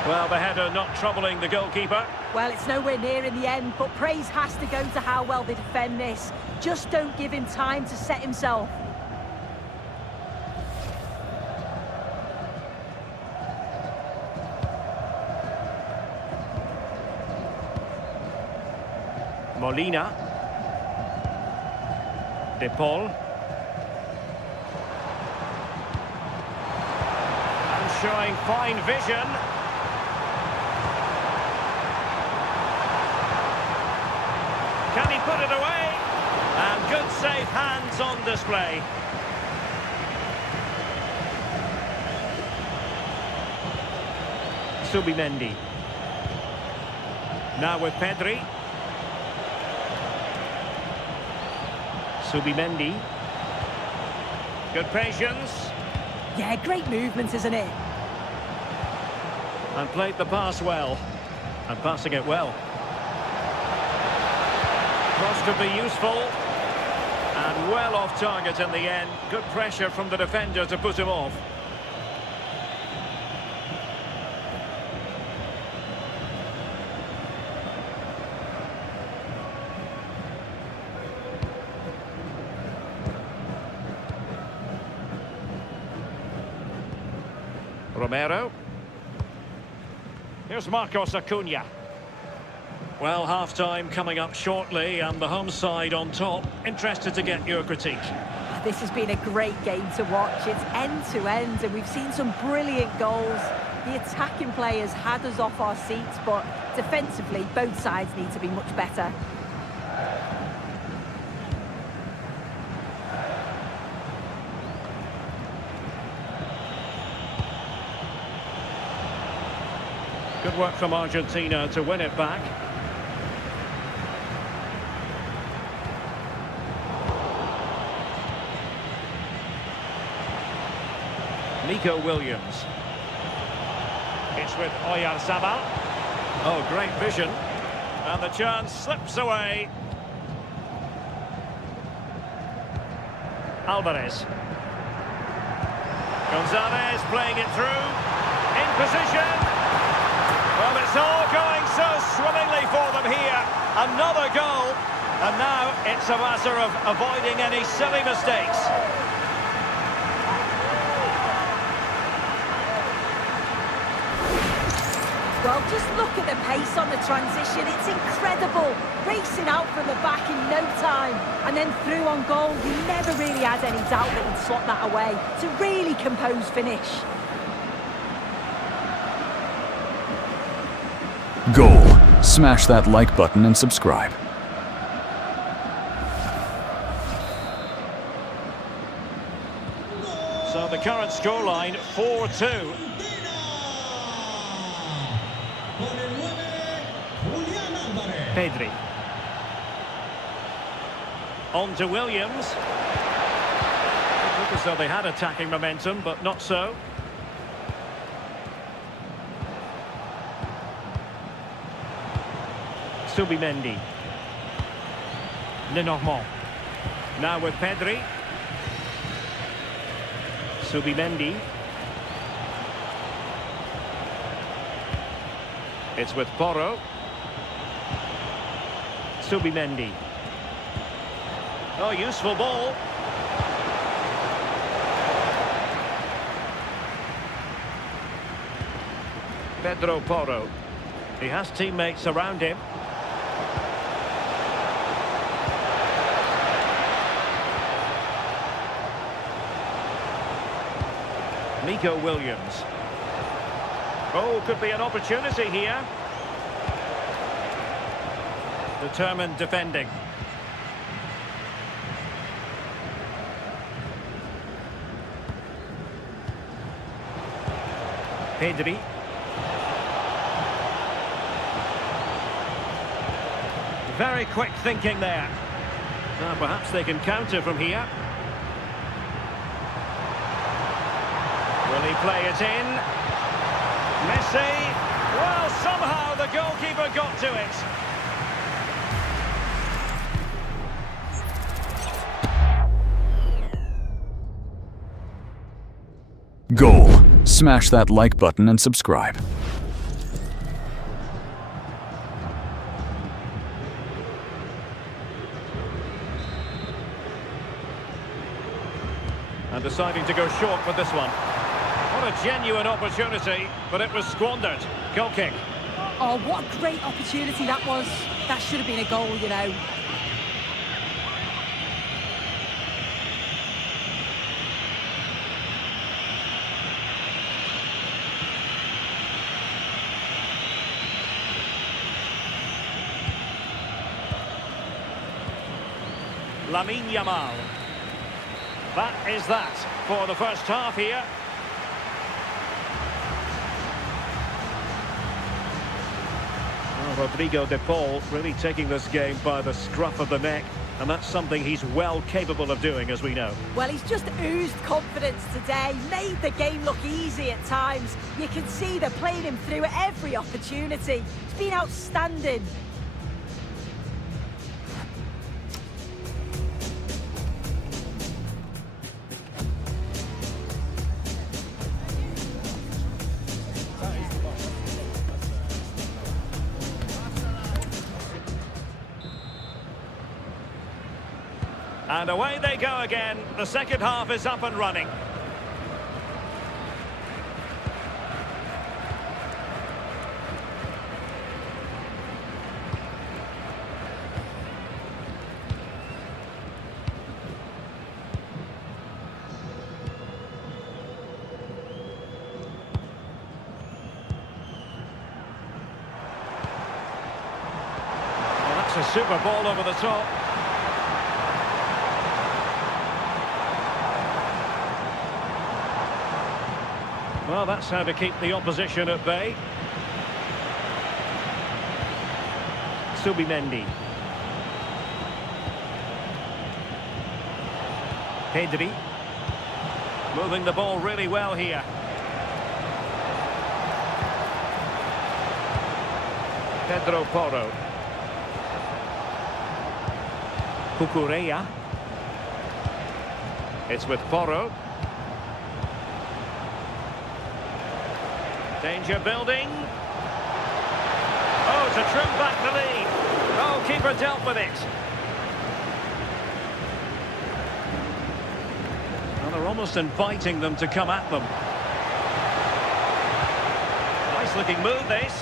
Well, the header not troubling the goalkeeper. Well, it's nowhere near in the end, but praise has to go to how well they defend this. Just don't give him time to set himself. Molina. De Paul. And showing fine vision. Can he put it away? And good safe hands on display. Subimendi. Now with Pedri. Subimendi. Good patience. Yeah, great movement, isn't it? And played the pass well. And passing it well. Cross could be useful. And well off target in the end. Good pressure from the defender to put him off. Romero. Here's Marcos Acuna. Well, half-time coming up shortly and the home side on top. Interested to get your critique. This has been a great game to watch. It's end-to-end and we've seen some brilliant goals. The attacking players had us off our seats, but defensively, both sides need to be much better. Good work from Argentina to win it back. Nico Williams. It's with Oyarzabal. Oh, great vision. And the chance slips away. Alvarez. Gonzalez playing it through. In position. Well, it's all going so swimmingly for them here. Another goal. And now it's a matter of avoiding any silly mistakes. Well, just look at the pace on the transition. It's incredible. Racing out from the back in no time. And then through on goal. You never really had any doubt that he'd slot that away. It's a really composed finish. Goal. Smash that like button and subscribe. So the current scoreline 4-2. Pedri. On to Williams. It looked as though they had attacking momentum, but not so. Subimendi. Lenormand. Now with Pedri. Subimendi. It's with Porro. Subimendi. Oh, useful ball. Pedro Porro. He has teammates around him. Nico Williams. Oh, could be an opportunity here. Determined defending. Pedri. Very quick thinking there. Now perhaps they can counter from here. Will he play it in? Messi. Well, somehow the goalkeeper got to it. Goal. Smash that like button and subscribe. And deciding to go short with this one. What a genuine opportunity, but it was squandered. Goal kick. Oh, what a great opportunity that was. That should have been a goal, you know. Lamine Yamal. That is that for the first half here. Well, Rodrigo de Paul really taking this game by the scruff of the neck, and that's something he's well capable of doing, as we know. Well, he's just oozed confidence today, made the game look easy at times. You can see they're playing him through at every opportunity. It's been outstanding. And away they go again. The second half is up and running. Well, that's a super ball over the top. Well, that's how to keep the opposition at bay. Subimendi. Pedri. Moving the ball really well here. Pedro Porro. Cucurella. It's with Porro. Danger building. Oh, to trim back the lead. Oh, keeper dealt with it. Well, they're almost inviting them to come at them. Nice looking move, this.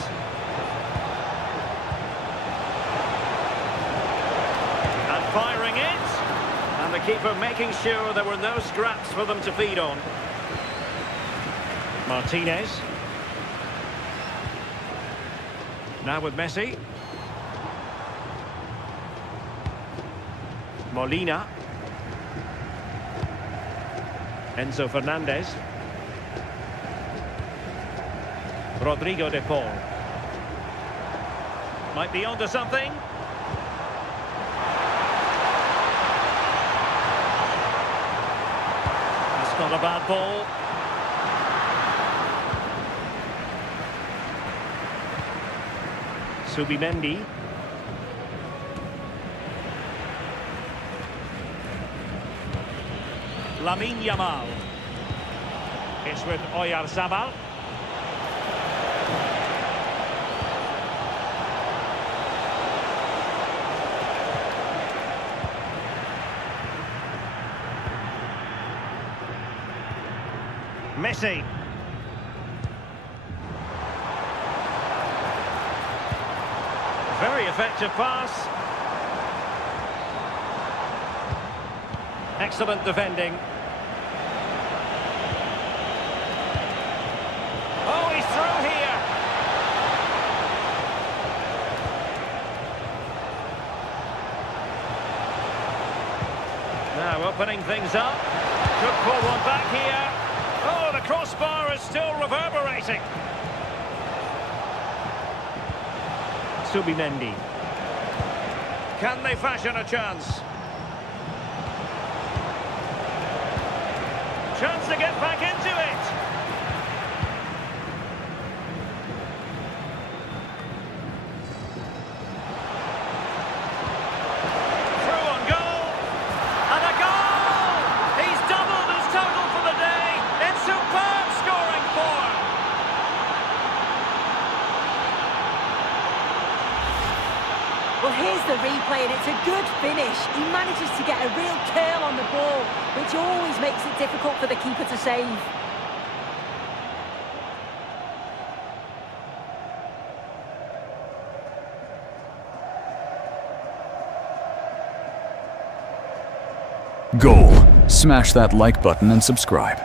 And firing it. And the keeper making sure there were no scraps for them to feed on. Martinez. Now with Messi. Molina. Enzo Fernandez. Rodrigo de Paul. Might be onto something. bad ball. Subimendi. Lamine Yamal. It's with Oyarzabal. Messi. Very effective pass. Excellent defending. Oh, he's through here. Now opening things up. Could pull one back here. Oh, the crossbar is still reverberating. Subimendi. Can they fashion a chance? Chance to get back into it. Through on goal. And a goal! He's doubled his total for the day. It's superb scoring form. Well, here's the replay, and it's a good finish. He manages to get a real curl on the ball, which always makes it difficult for the keeper to save. Goal. Smash that like button and subscribe.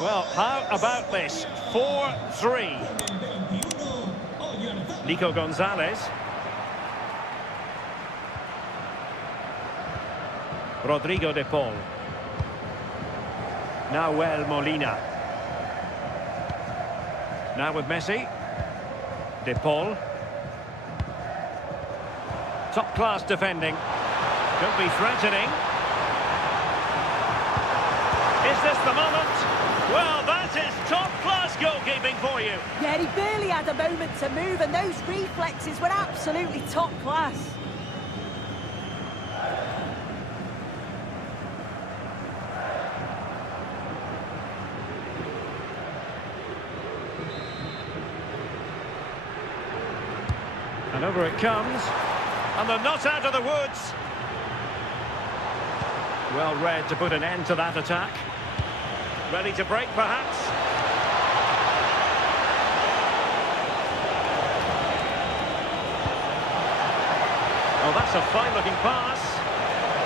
Well, how about this? 4-3. Nico Gonzalez. Rodrigo de Paul. Nahuel Molina. Now with Messi. De Paul. Top-class defending. Could be threatening. Is this the moment? Well, that is top-class goalkeeping for you. Yeah, he barely had a moment to move, and those reflexes were absolutely top class. And over it comes. And they're not out of the woods. Well read to put an end to that attack. Ready to break, perhaps. Oh, that's a fine-looking pass.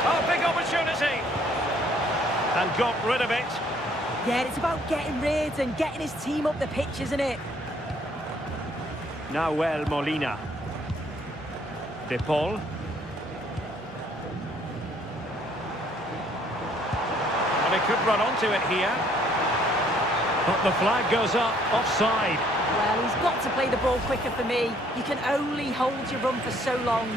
Oh, big opportunity. And got rid of it. Yeah, it's about getting rid and getting his team up the pitch, isn't it? Nahuel Molina. De Paul. And he could run onto it here. But the flag goes up, offside. Well, he's got to play the ball quicker for me. You can only hold your run for so long.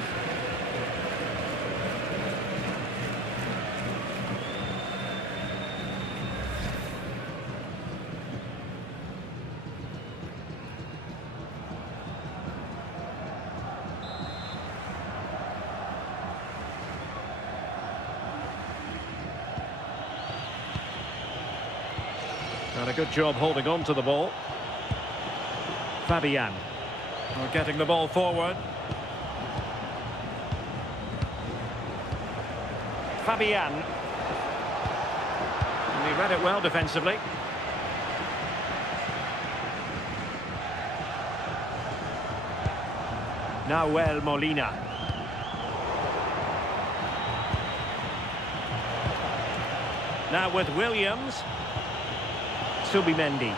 Done a good job holding on to the ball. Fabian. We're getting the ball forward. Fabian. And he read it well defensively. Nahuel Molina. Now with Williams. Subimendi.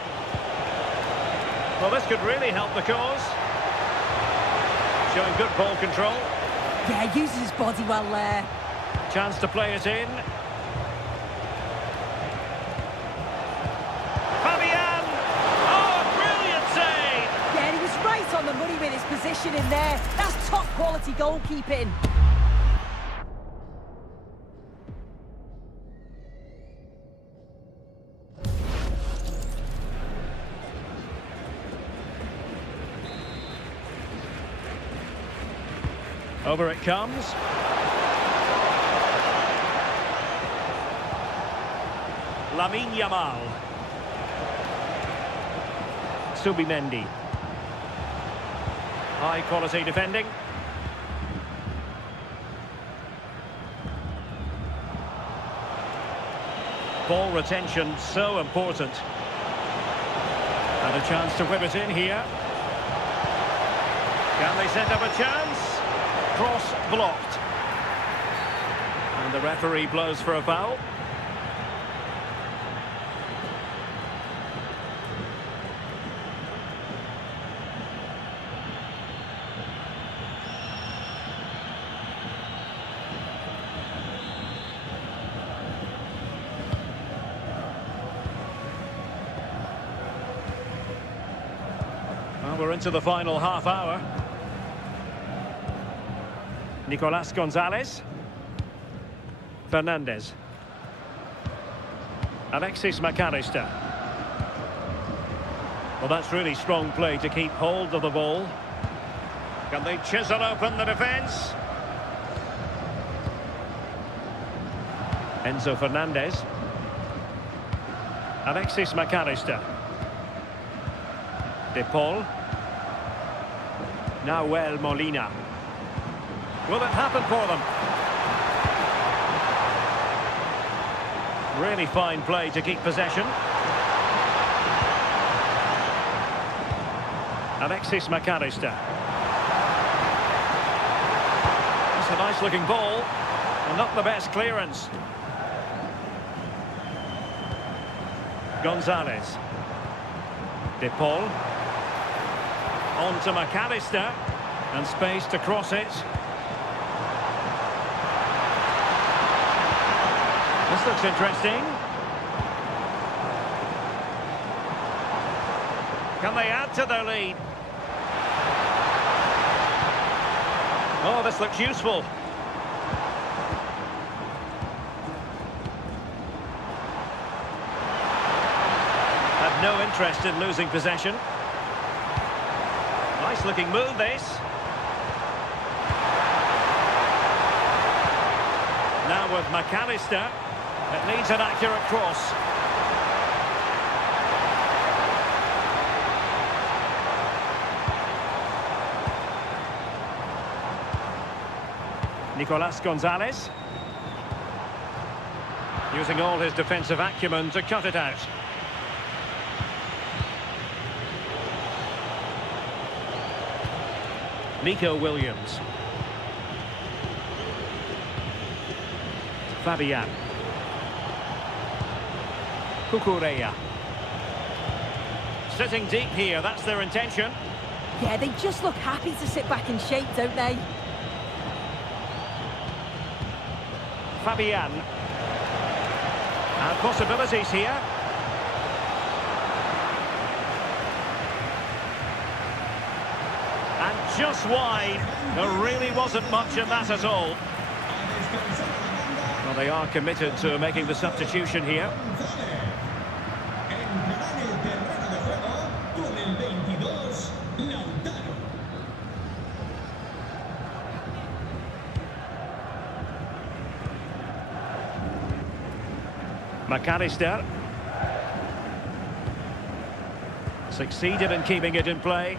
Well, this could really help the cause. Showing good ball control. Yeah, uses his body well there. Chance to play it in. Fabian! Oh, a brilliant save! Yeah, he was right on the money with his position in there. That's top quality goalkeeping. Over it comes. Lamine Yamal. Subimendi. High quality defending. Ball retention so important. And a chance to whip it in here. Can they set up a chance? Cross blocked. And the referee blows for a foul. Well, we're into the final half hour. Nicolas Gonzalez. Fernandez. Alexis McAllister. Well, that's really strong play to keep hold of the ball. Can they chisel open the defence? Enzo Fernandez. Alexis McAllister. De Paul. Nahuel Molina. Will it happen for them? Really fine play to keep possession. Alexis McAllister. That's a nice looking ball. And not the best clearance. Gonzalez. De Paul. On to McAllister. And space to cross it. This looks interesting. Can they add to their lead? Oh, this looks useful. Had no interest in losing possession. Nice looking move, this. Now with McAllister. It needs an accurate cross. Nicolas Gonzalez. Using all his defensive acumen to cut it out. Nico Williams. Fabian. Cucurella. Sitting deep here, that's their intention. Yeah, they just look happy to sit back in shape, don't they? Fabian. And possibilities here. And just wide. There really wasn't much in that at all. Well, they are committed to making the substitution here. McAllister succeeded in keeping it in play.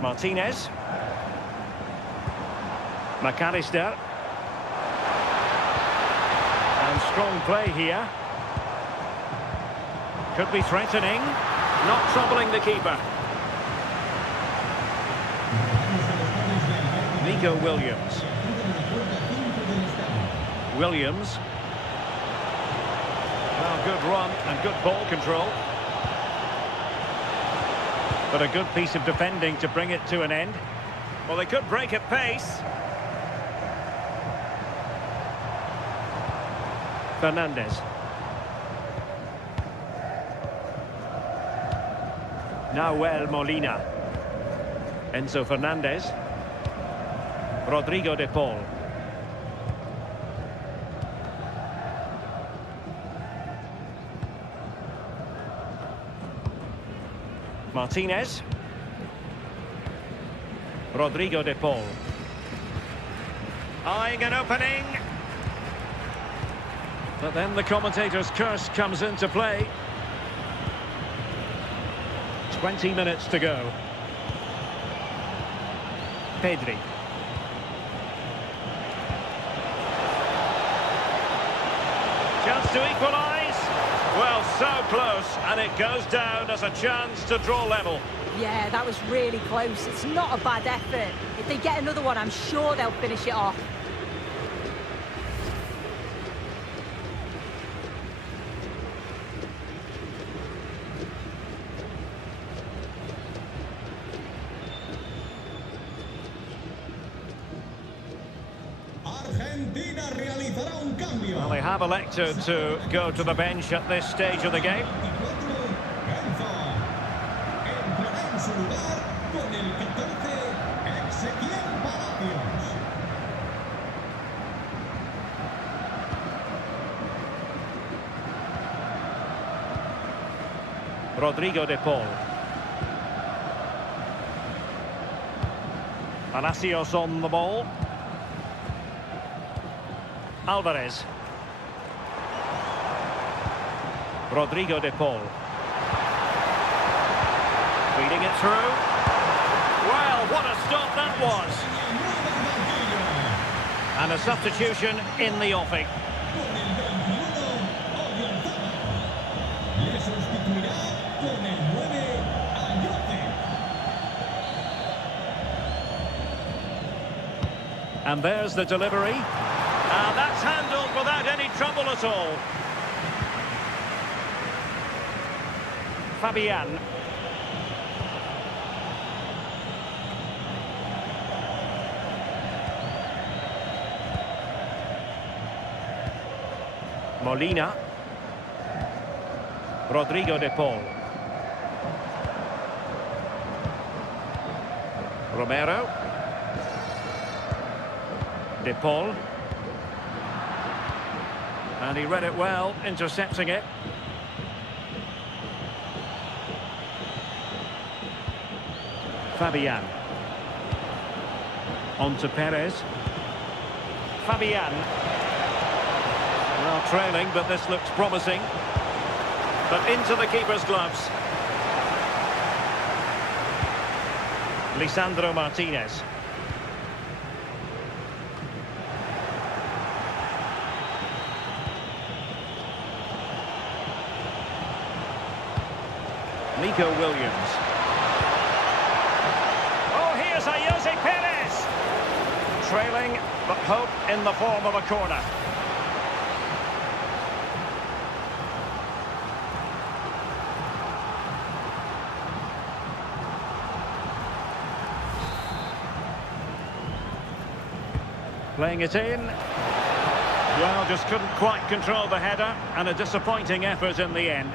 Martinez. McAllister. And strong play here. Could be threatening. Not troubling the keeper. Nico Williams. Williams. Well, good run and good ball control. But a good piece of defending to bring it to an end. Well, they could break at pace. Fernandez. Nahuel Molina. Enzo Fernandez. Rodrigo de Paul. Martinez. Rodrigo de Paul. Eyeing an opening. But then the commentator's curse comes into play. 20 minutes to go. Pedri. Chance to equalise. Well, so close, and it goes down as a chance to draw level. Yeah, that was really close. It's not a bad effort. If they get another one, I'm sure they'll finish it off. Argentina realizará un cambio. Well, they have elected to go to the bench at this stage of the game. Entrará en su lugar con el 14, Ezequiel Palacios. Rodrigo de Paul. Palacios on the ball. Alvarez. Rodrigo de Paul. Feeding it through. Well, what a stop that was. And a substitution in the offing. Con el 21, Oyarzabal. Le sustituirá con el 9, Ayoce. And there's the delivery. And that's handled without any trouble at all. Fabian. Molina. Rodrigo de Paul. Romero. De Paul. And he read it well, intercepting it. Fabian. On to Perez. Fabian. Well, trailing, but this looks promising. But into the keeper's gloves. Lisandro Martinez. Nico Williams. Oh, here's Jose Perez. Trailing, but hope in the form of a corner. Playing it in. Well, just couldn't quite control the header, and a disappointing effort in the end.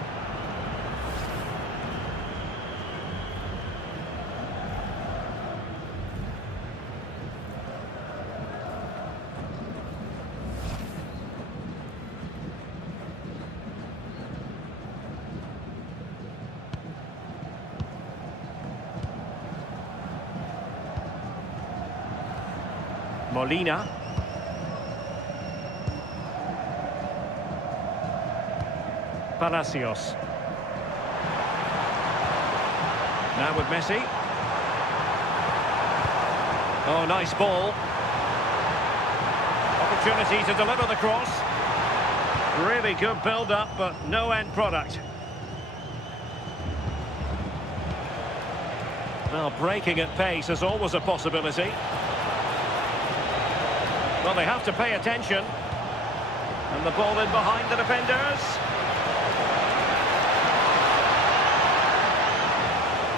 Molina. Palacios. Now with Messi. Oh, nice ball. Opportunity to deliver the cross. Really good build-up, but no end product. Well, breaking at pace is always a possibility. Well, they have to pay attention. And the ball in behind the defenders.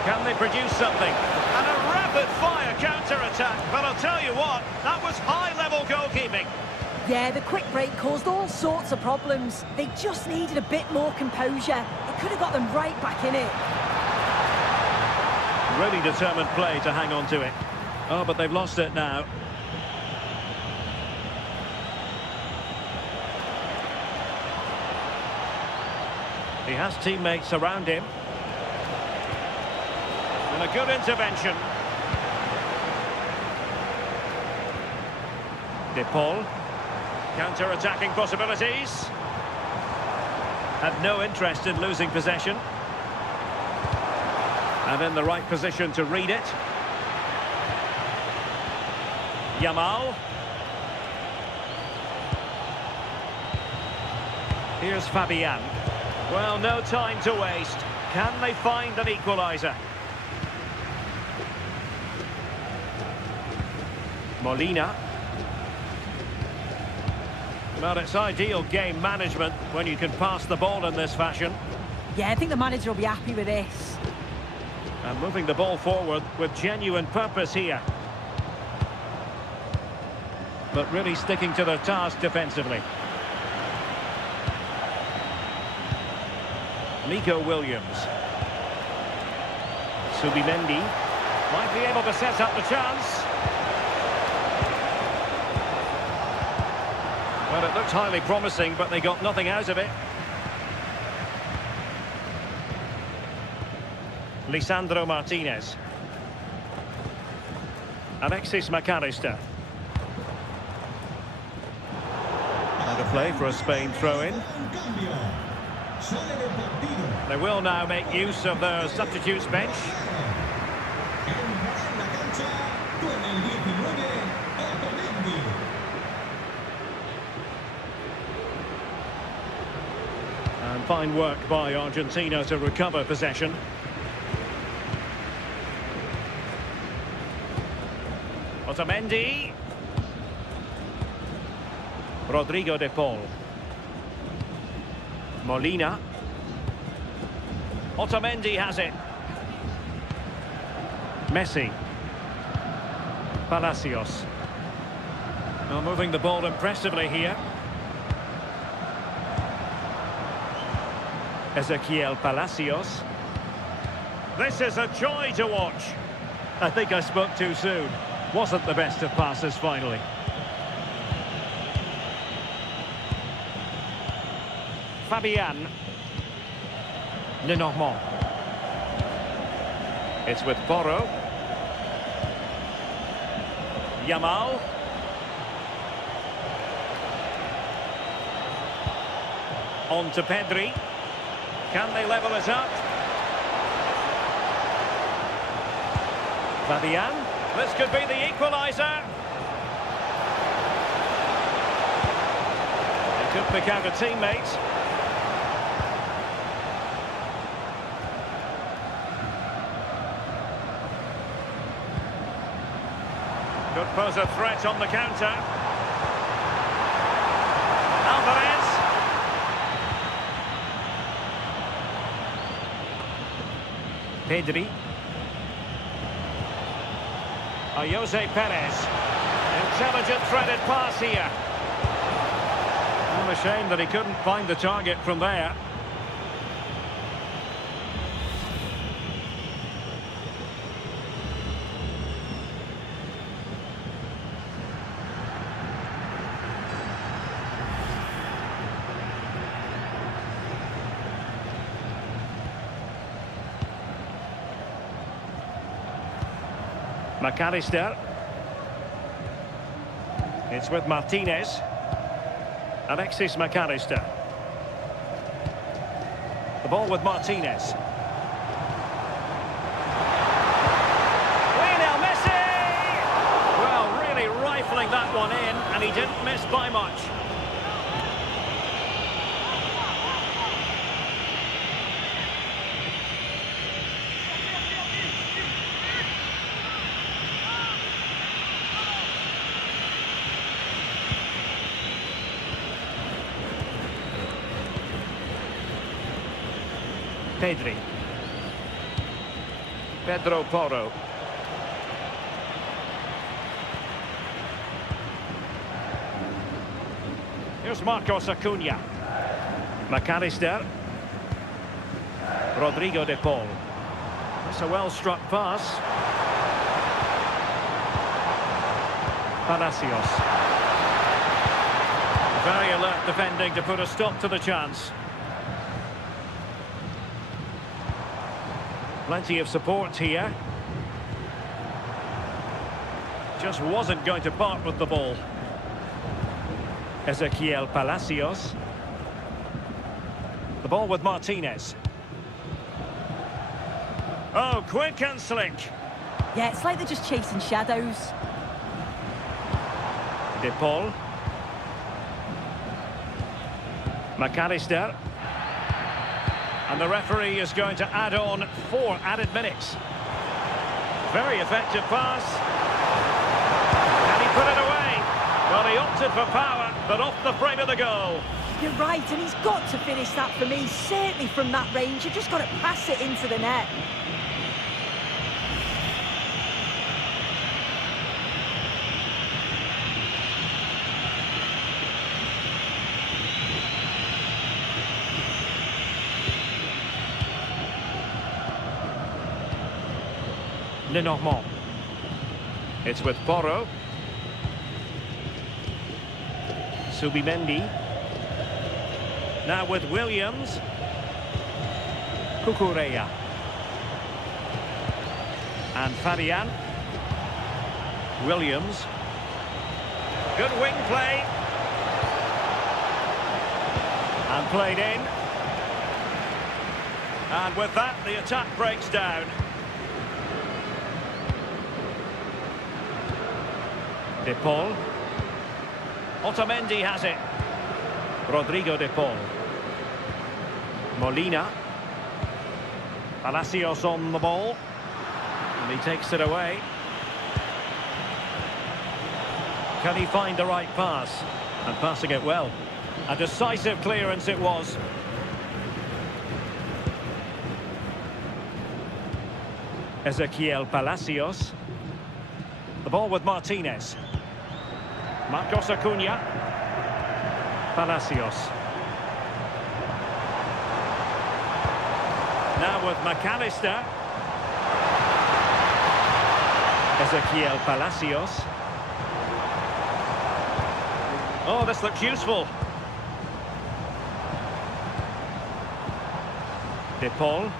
Can they produce something? And a rapid-fire counter-attack. But I'll tell you what, that was high-level goalkeeping. Yeah, the quick break caused all sorts of problems. They just needed a bit more composure. It could have got them right back in it. Really determined play to hang on to it. Oh, but they've lost it now. He has teammates around him. And a good intervention. De Paul. Counter-attacking possibilities. Had no interest in losing possession. And in the right position to read it. Yamal. Here's Fabian. Well, no time to waste. Can they find an equaliser? Molina. Well, it's ideal game management when you can pass the ball in this fashion. Yeah, I think the manager will be happy with this. And moving the ball forward with genuine purpose here. But really sticking to their task defensively. Nico Williams. Subimendi might be able to set up the chance. Well, it looked highly promising, but they got nothing out of it. Lisandro Martinez. Alexis McAllister. And a play for a Spain throw-in. They will now make use of their substitutes bench. And fine work by Argentina to recover possession. Otamendi. Rodrigo de Paul. Molina. Otamendi has it. Messi. Palacios. Now moving the ball impressively here. Ezequiel Palacios. This is a joy to watch. I think I spoke too soon. Wasn't the best of passes finally. Fabian. Lenormand. It's with Porro. Yamal. On to Pedri. Can they level it up? Fabian. This could be the equaliser. They could pick out a teammate. Could pose a threat on the counter. Alvarez. Pedri. Jose Perez. Intelligent threaded pass here. Well, a shame that he couldn't find the target from there. McAllister. It's with Martinez. Alexis McAllister. The ball with Martinez. Lionel Messi! Well, really rifling that one in, and he didn't miss by much. Pedri. Pedro Porro. Here's Marcos Acuna. McAllister. Rodrigo de Paul. That's a well-struck pass. Palacios. Very alert defending to put a stop to the chance. Plenty of support here. Just wasn't going to part with the ball. Ezequiel Palacios. The ball with Martinez. Oh, quick and slick. Yeah, it's like they're just chasing shadows. De Paul. McAllister. And the referee is going to add on 4 added minutes. Very effective pass. Can he put it away? Well, he opted for power, but off the frame of the goal. You're right, and he's got to finish that for me. Certainly from that range, you've just got to pass it into the net. Lenormand. It's with Porro. Subimendi. Now with Williams. Cucurella. And Fabian. Williams. Good wing play. And played in. And with that, the attack breaks down. De Paul. Otamendi has it. Rodrigo De Paul. Molina. Palacios on the ball. And he takes it away. Can he find the right pass? And passing it well. A decisive clearance it was. Ezequiel Palacios. The ball with Martinez. Marcos Acuna. Palacios. Now with McAllister. Ezequiel Palacios. Oh, this looks useful. De Paul.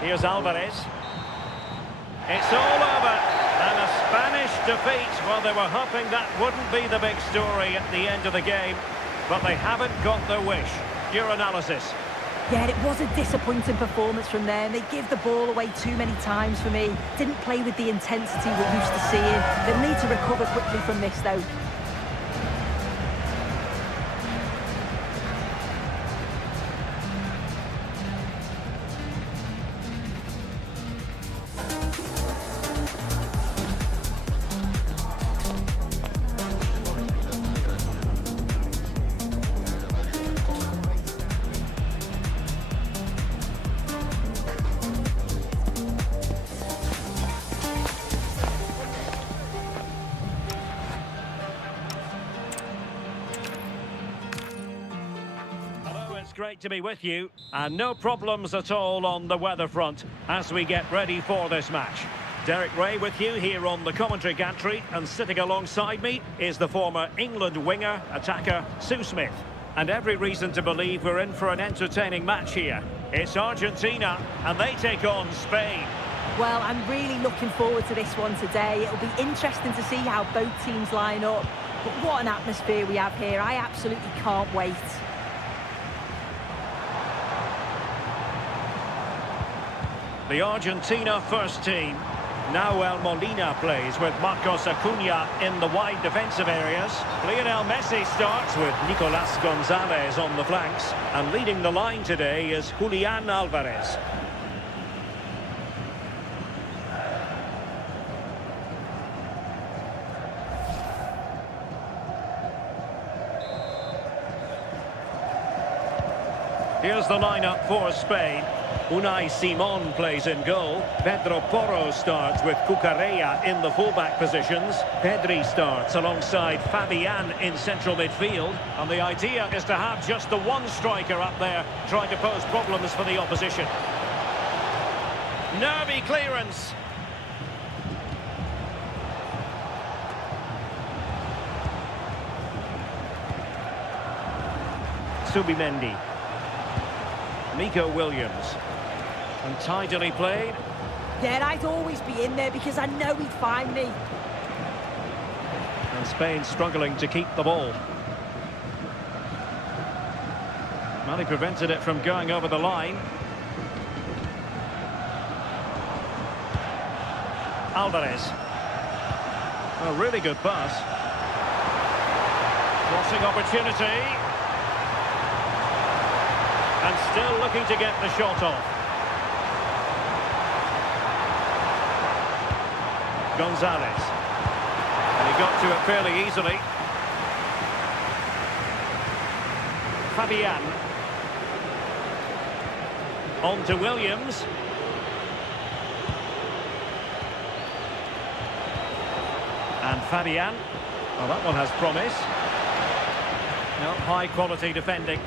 Here's Alvarez. It's all over. And a Spanish defeat. Well, they were hoping that wouldn't be the big story at the end of the game. But they haven't got their wish. Your analysis? Yeah, it was a disappointing performance from them. They give the ball away too many times for me. Didn't play with the intensity we're used to seeing. They'll need to recover quickly from this, though. Great to be with you, and no problems at all on the weather front as we get ready for this match. Derek Ray with you here on the commentary gantry, and sitting alongside me is the former England winger, attacker Sue Smith. And every reason to believe we're in for an entertaining match here. It's Argentina, and they take on Spain. Well, I'm really looking forward to this one today. It'll be interesting to see how both teams line up. But what an atmosphere we have here. I absolutely can't wait. The Argentina first team. Now Molina plays with Marcos Acuna in the wide defensive areas. Lionel Messi starts with Nicolas Gonzalez on the flanks. And leading the line today is Julian Alvarez. Here's the lineup for Spain. Unai Simon plays in goal. Pedro Porro starts with Cucurella in the fullback positions. Pedri starts alongside Fabian in central midfield. And the idea is to have just the one striker up there trying to pose problems for the opposition. Nervy clearance. Subimendi. Nico Williams. And tidily played. Yeah, I'd always be in there because I know he'd find me. And And Spain struggling to keep the ball. Well, he prevented it from going over the line. Alvarez. A really good pass. Crossing opportunity. And still looking to get the shot off. Gonzalez. And he got to it fairly easily. Fabian. On to Williams. And Fabian. Well, that one has promise. No, high quality defending.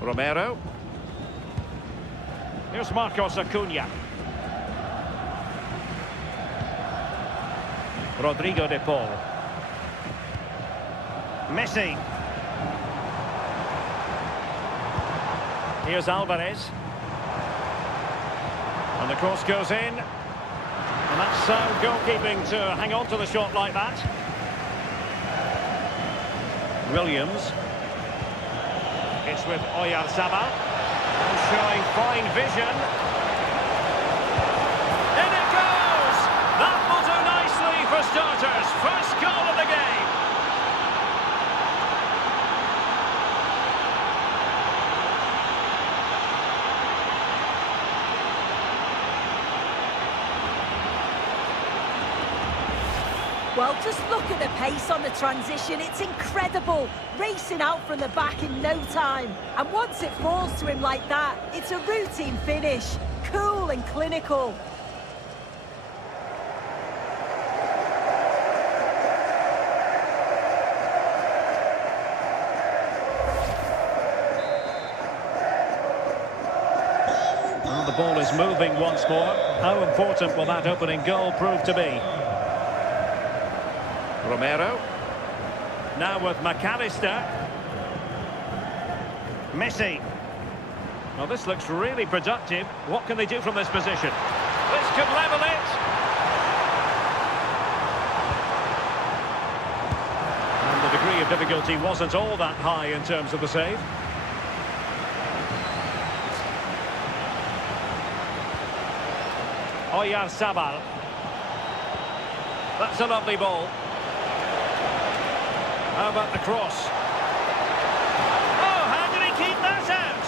Romero. Here's Marcos Acuna. Rodrigo de Paul. Messi. Here's Alvarez. And the cross goes in. And that's sound goalkeeping to hang on to the shot like that. Williams. It's with Oyarzabal. And showing fine vision. In it goes! That will do nicely for starters. First goal of the game. Well, just look at the pace on the transition. It's incredible. Racing out from the back in no time. And once it falls to him like that, it's a routine finish. Cool and clinical. Well, the ball is moving once more. How important will that opening goal prove to be? Romero. Now with McAllister. Messi. Well, this looks really productive. What can they do from this position? This could level it. And the degree of difficulty wasn't all that high in terms of the save. Oyarzabal. That's a lovely ball. How about the cross? Oh, how did he keep that out?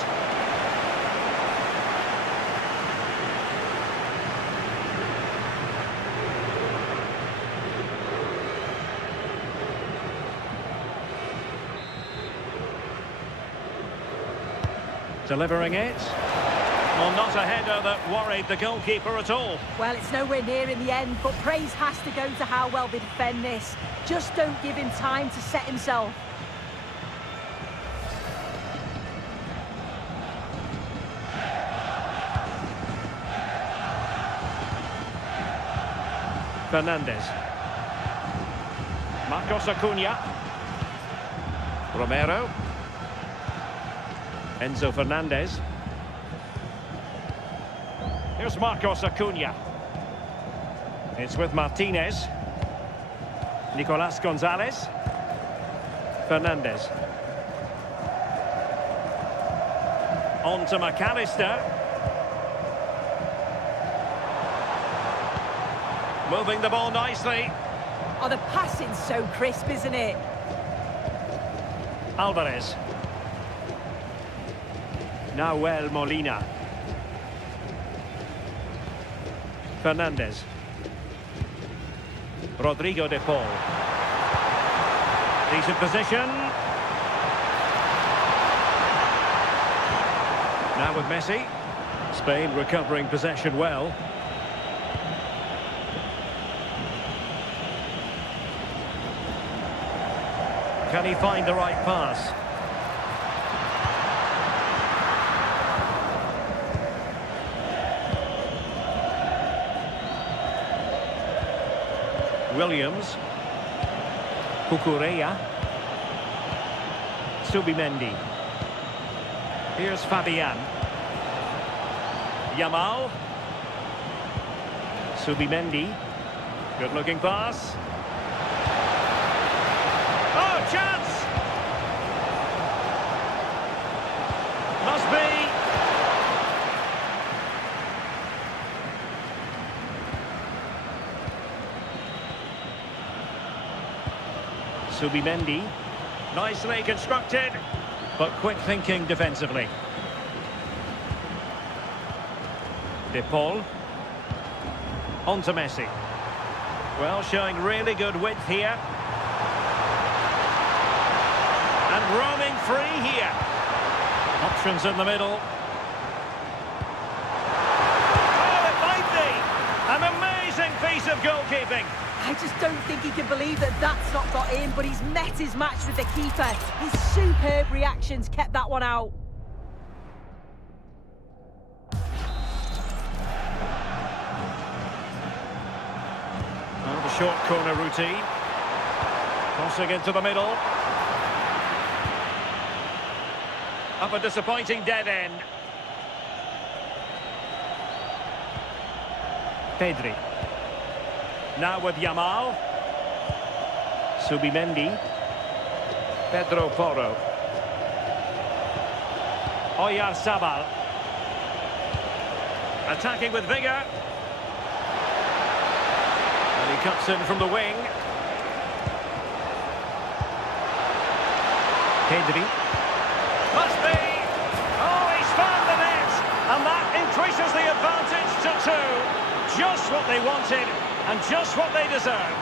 Delivering it. Well, not a header that worried the goalkeeper at all. Well, it's nowhere near in the end, but praise has to go to how well they defend this. Just don't give him time to set himself. Fernandez. Marcos Acuna. Romero. Enzo Fernandez. Here's Marcos Acuna. It's with Martinez. Nicolas Gonzalez. Fernandez. On to McAllister. Moving the ball nicely. Oh, the passing's so crisp, isn't it? Alvarez. Nahuel Molina. Fernandez. Rodrigo de Paul. Decent position. Now with Messi. Spain recovering possession well. Can he find the right pass? Williams. Cucurella. Subimendi. Here's Fabian. Yamal. Subimendi. Good looking pass. Oh, chance! Must be. Subimendi. Nicely constructed, but quick thinking defensively. De Paul. On to Messi. Well, showing really good width here. And roaming free here. Options in the middle. Oh, it might be! An amazing piece of goalkeeping. I just don't think he can believe that that's not got in, but he's met his match with the keeper. His superb reactions kept that one out. Well, the short corner routine. Crossing into the middle. Up a disappointing dead end. Pedri. Now with Yamal. Subimendi. Pedro Porro. Oyarzabal. Attacking with vigour. And he cuts in from the wing. Pedri. Must be! Oh, he's found the net! And that increases the advantage to 2. Just what they wanted, and just what they deserve.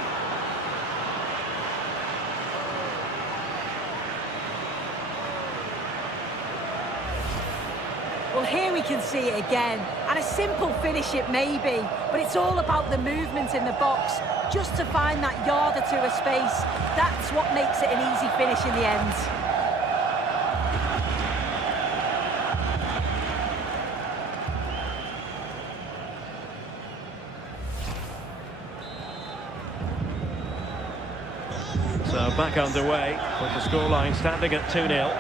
Well, here we can see it again. And a simple finish it may be, but it's all about the movement in the box. Just to find that yard or two of space, that's what makes it an easy finish in the end. So back underway with the scoreline standing at 2-0.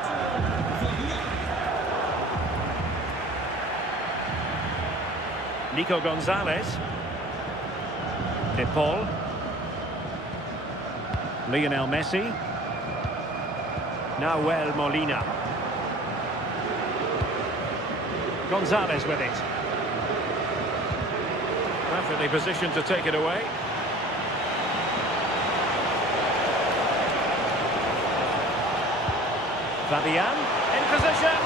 Nico Gonzalez. De Paul. Lionel Messi. Nahuel Molina. Gonzalez with it. Perfectly positioned to take it away. Fabian in position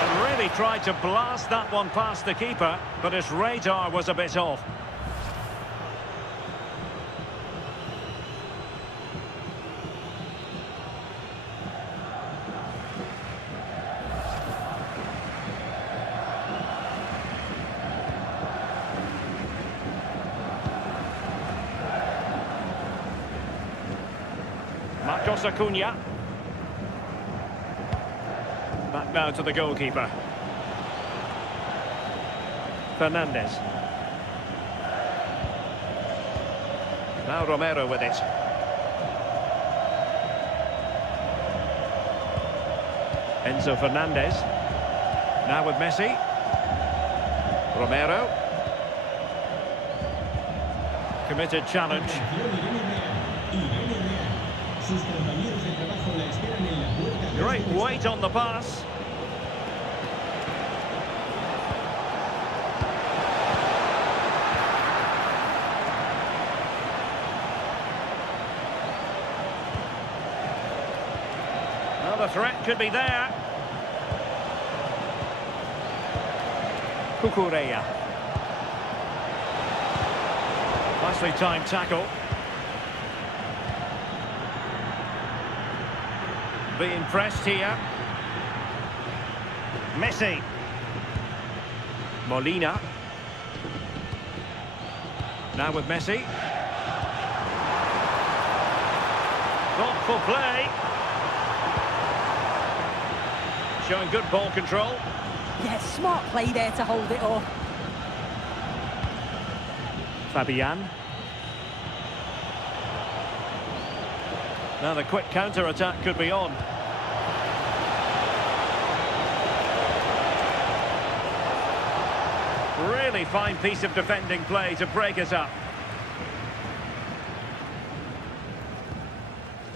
and really tried to blast that one past the keeper, but his radar was a bit off. Marcos Acuna. Back now to the goalkeeper. Fernandez. Now Romero with it. Enzo Fernandez. Now with Messi. Romero. Committed challenge. Great weight on the pass. Well, the threat could be there. Cucurella. Nicely timed tackle. Being pressed here. Messi. Molina. Now with Messi. Thoughtful play. Showing good ball control. Yeah, smart play there to hold it up. Fabian. Now the quick counter-attack could be on. Really fine piece of defending play to break it up.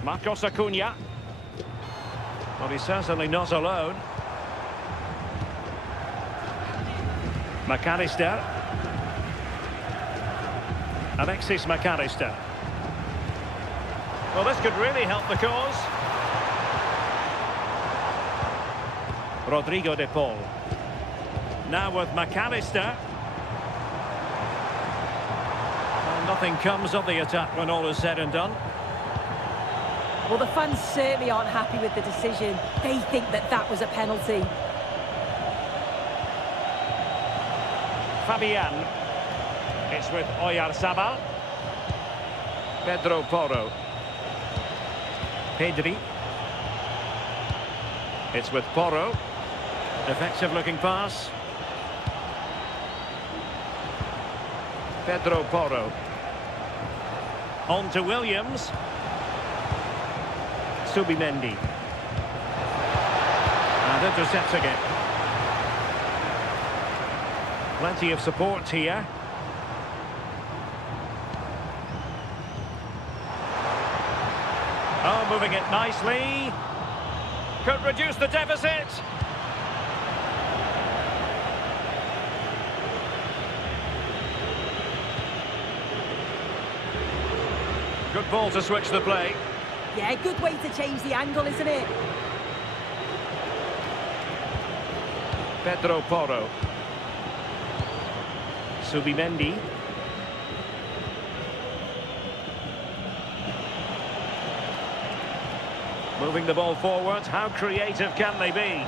Marcos Acuna. Well, he's certainly not alone. McAllister. Alexis McAllister. Well, this could really help the cause. Rodrigo de Paul. Now with McAllister. Well, nothing comes of the attack when all is said and done. Well, the fans certainly aren't happy with the decision. They think that that was a penalty. Fabian. It's with Oyarzabal. Pedro Porro. Pedri. It's with Porro. Effective looking pass. Pedro Porro. On to Williams. Subimendi. And intercepts again. Plenty of support here. Oh, moving it nicely. Could reduce the deficit. Good ball to switch the play. Yeah, good way to change the angle, isn't it? Pedro Porro. Subimendi. Moving the ball forward. How creative can they be?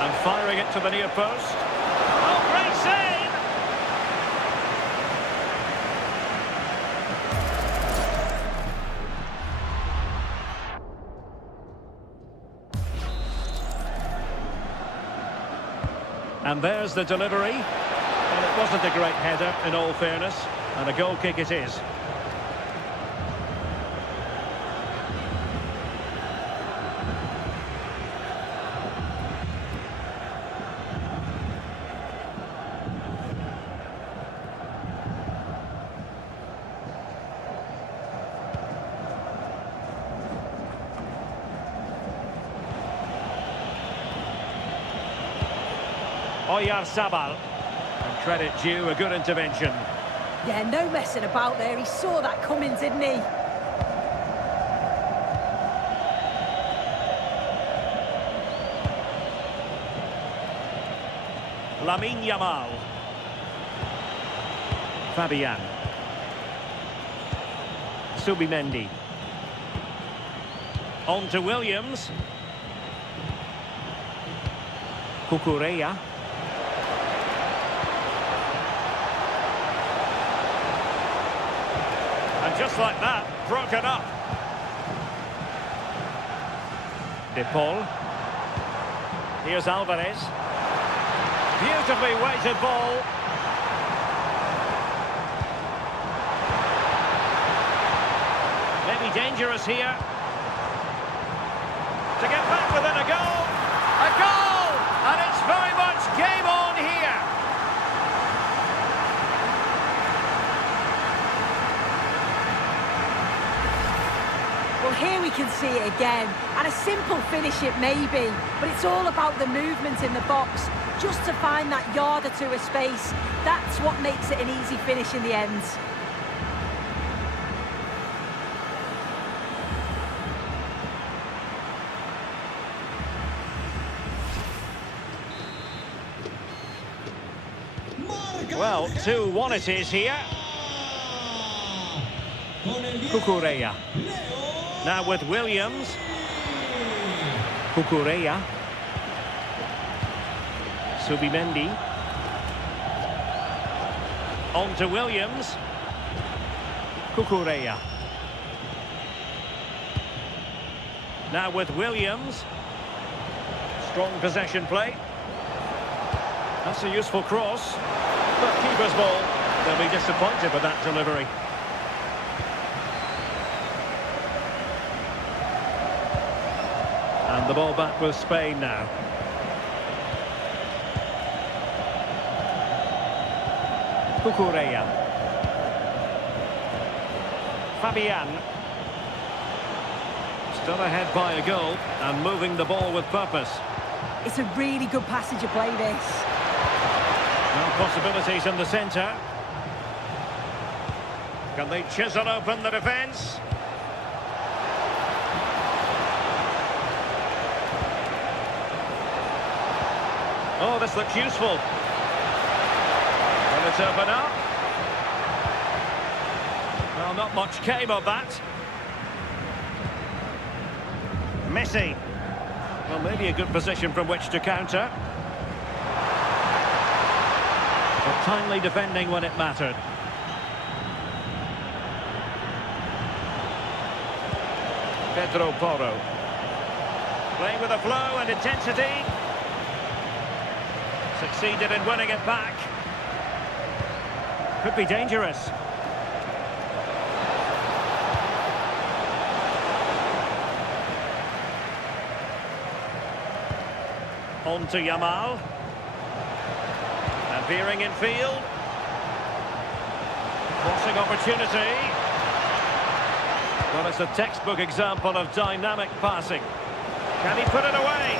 And firing it to the near post. Oh, great save! And there's the delivery. Well, it wasn't a great header, in all fairness. And a goal kick it is. Oyarzabal. And credit due, a good intervention. Yeah, no messing about there. He saw that coming, didn't he? Lamine Yamal. Fabian. Subimendi. On to Williams. Cucurella. And just like that, broken up. De Paul. Here's Alvarez. Beautifully weighted ball. Maybe dangerous here. To get back within a goal. A goal! And it's very much game on here. Well, here we can see it again. And a simple finish it may be, but it's all about the movement in the box. Just to find that yard or two of space. That's what makes it an easy finish in the end. Well, 2-1 it is here. Cucurella. Now with Williams. Cucurella. Subimendi. On to Williams. Cucurella. Now with Williams. Strong possession play. That's a useful cross. But keeper's ball. They'll be disappointed with that delivery. And the ball back with Spain now. Cucurella. Fabian. Still ahead by a goal and moving the ball with purpose. It's a really good passage of play, this. Now possibilities in the centre. Can they chisel open the defence? Oh, this looks useful. Will it open up? Well, not much came of that. Messi. Well, maybe a good position from which to counter. But timely defending when it mattered. Pedro Porro. Playing with a flow and intensity. Succeeded in winning it back. Could be dangerous. On to Yamal. And veering in field. Crossing opportunity. Well, it's a textbook example of dynamic passing. Can he put it away?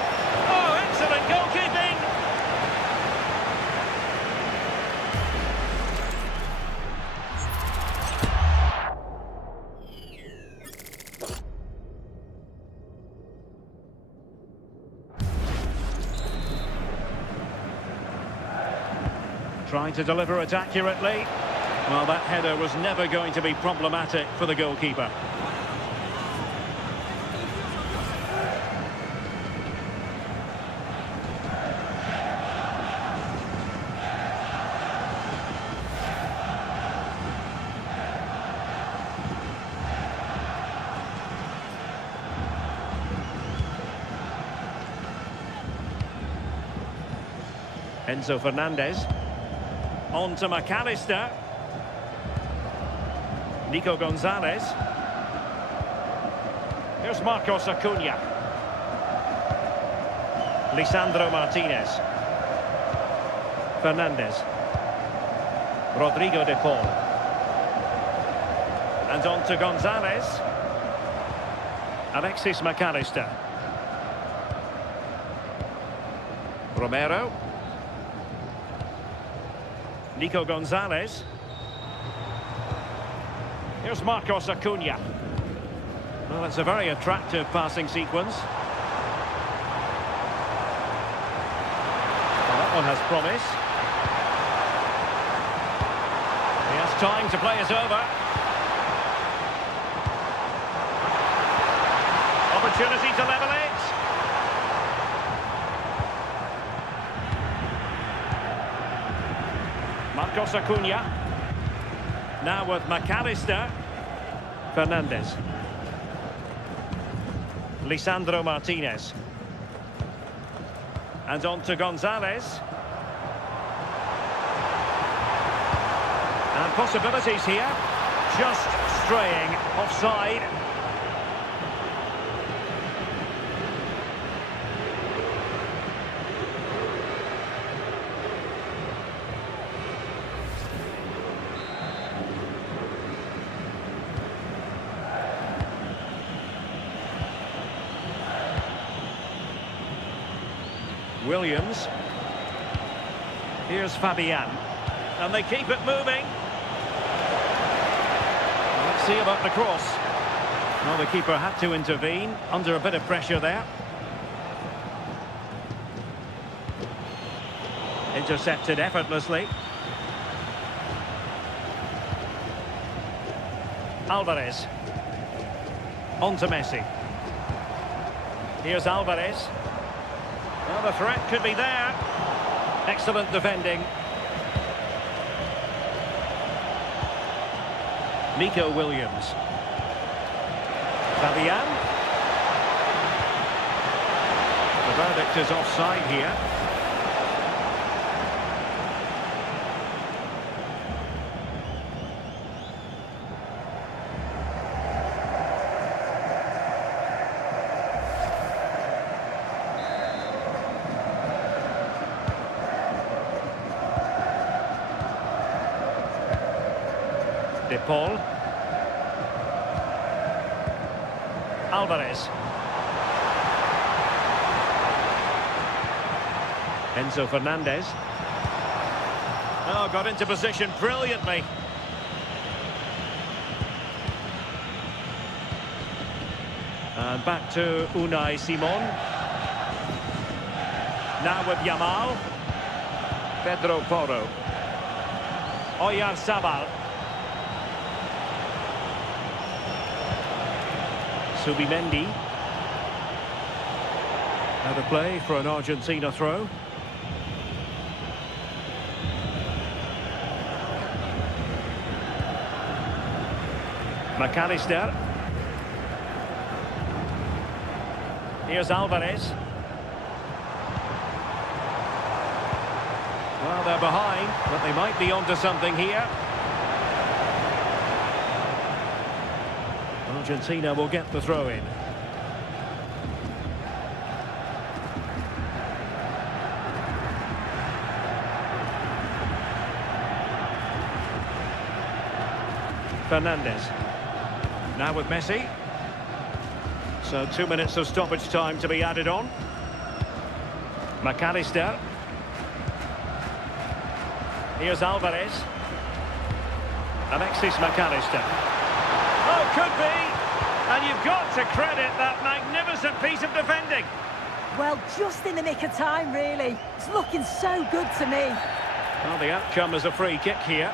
Oh, excellent goalkeeping! Trying to deliver it accurately. Well, that header was never going to be problematic for the goalkeeper. Enzo Fernandez. On to McAllister. Nico Gonzalez. Here's Marcos Acuna. Lisandro Martinez. Fernandez. Rodrigo de Paul. And on to Gonzalez. Alexis McAllister. Romero. Nico Gonzalez. Here's Marcos Acuna. Well, it's a very attractive passing sequence. Well, that one has promise. He has time to play it over. Opportunity to level it. Marcos Acuna. Now with McAllister. Fernandez. Lisandro Martinez. And on to Gonzalez. And possibilities here. Just straying offside. Williams. Here's Fabian. And they keep it moving. Let's see about the cross. Well, the keeper had to intervene under a bit of pressure there. Intercepted effortlessly. Alvarez. On to Messi. Here's Alvarez. Well, the threat could be there. Excellent defending. Nico Williams. Fabian. The verdict is offside here. De Paul. Alvarez. Enzo Fernandez. Oh, got into position brilliantly. And back to Unai Simon. Now with Yamal. Pedro Porro. Oyarzabal. Subimendi. Out of play for an Argentina throw. McAllister. Here's Alvarez. Well, they're behind, but they might be onto something here. Argentina will get the throw in. Fernandez. Now with Messi. So 2 minutes of stoppage time to be added on. McAllister. Here's Alvarez. Alexis McAllister. Oh, could be. And you've got to credit that magnificent piece of defending. Well, just in the nick of time, really. It's looking so good to me. Well, the outcome is a free kick here.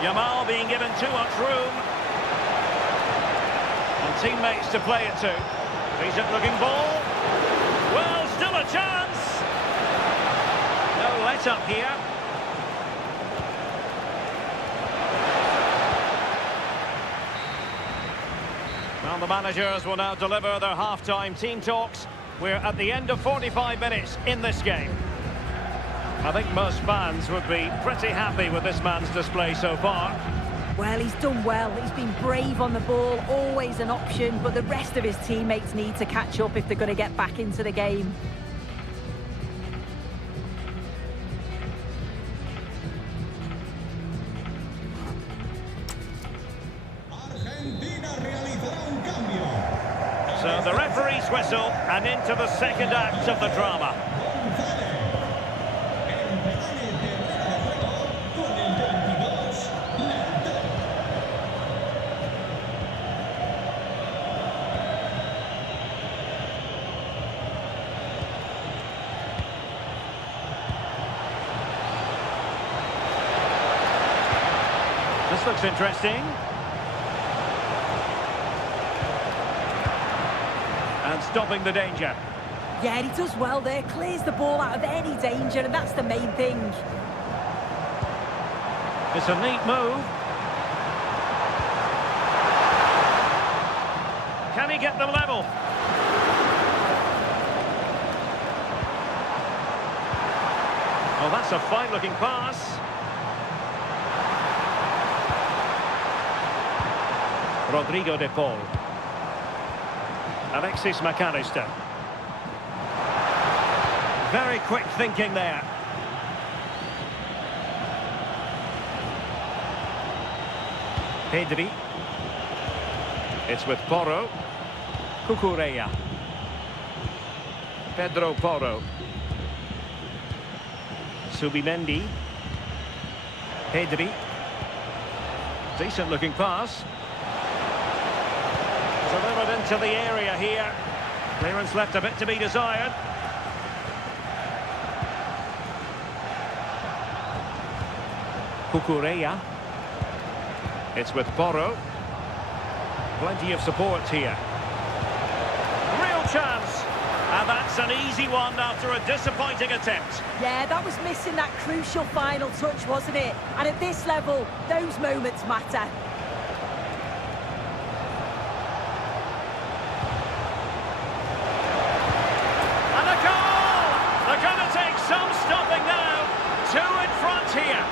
Yamal being given too much room. And teammates to play it to. Decent looking ball. Well, still a chance. No let up here. Well, the managers will now deliver their half-time team talks. We're at the end of 45 minutes in this game. I think most fans would be pretty happy with this man's display so far. Well, he's done well. He's been brave on the ball, always an option, but the rest of his teammates need to catch up if they're going to get back into the game. Argentina realizará un cambio. So the referee's whistle and into the second act of the drama. This looks interesting. And stopping the danger. Yeah, he does well there. Clears the ball out of any danger, and that's the main thing. It's a neat move. Can he get them level? Oh, that's a fine-looking pass. Rodrigo de Paul. Alexis McAllister. Very quick thinking there. Pedri. It's with Porro. Cucurella. Pedro Porro. Subimendi. Pedri. Decent looking pass. Delivered into the area here. Clearance left a bit to be desired. Cucurella. It's with Porro. Plenty of support here. Real chance. And that's an easy one after a disappointing attempt. Yeah, that was missing that crucial final touch, wasn't it? And at this level, those moments matter. And a goal! They're going to take some stopping now. 2 in front here.